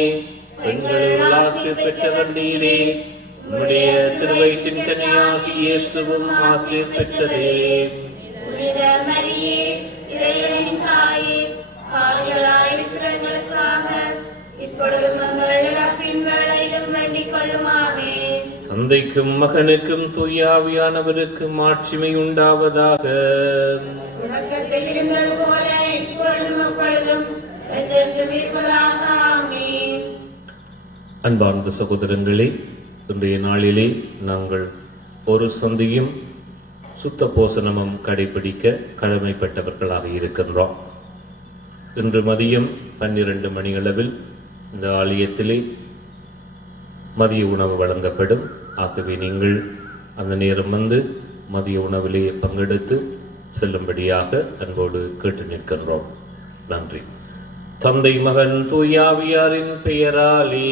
பெண்களுள் ஆசீர் பெற்றவர் நீரே. உம்முடைய திருவயிற்றின் கனியாகிய இயேசுவும் ஆசீர் பெற்றதே. புனித மரியே, இறைவனின் தாயே, பாவிகளாயிருக்கிற எங்களுக்காக இப்பொழுதும் எங்கள் இறப்பின் வேளையிலும் வேண்டிக் கொள்ளும். ஆமென். தந்தைக்கும் மகனுக்கும் தூயாவியானவருக்கும் ஆட்சிமை உண்டாவதாக. தொடக்கத்தில் இருந்தது போல இப்பொழுதும் எப்பொழுதும் என்றென்றும் இருப்பதாக. ஆமென். அன்பார்ந்த சகோதரங்களே, இன்றைய நாளிலே நாங்கள் ஒரு சந்தையும் சுத்த போசனமும் கடைபிடிக்க கடமைப்பட்டவர்களாக இருக்கின்றோம். இன்று மதியம் 12 மணியளவில் இந்த ஆலயத்திலே மதிய உணவு வழங்கப்படும். ஆகவே நீங்கள் அந்த நேரம் வந்து மதிய உணவிலே பங்கெடுத்து செல்லும்படியாக அன்போடு கேட்டு நிற்கின்றோம். நன்றி. தந்தை மகன் தூயாவியாரின் பெயராலே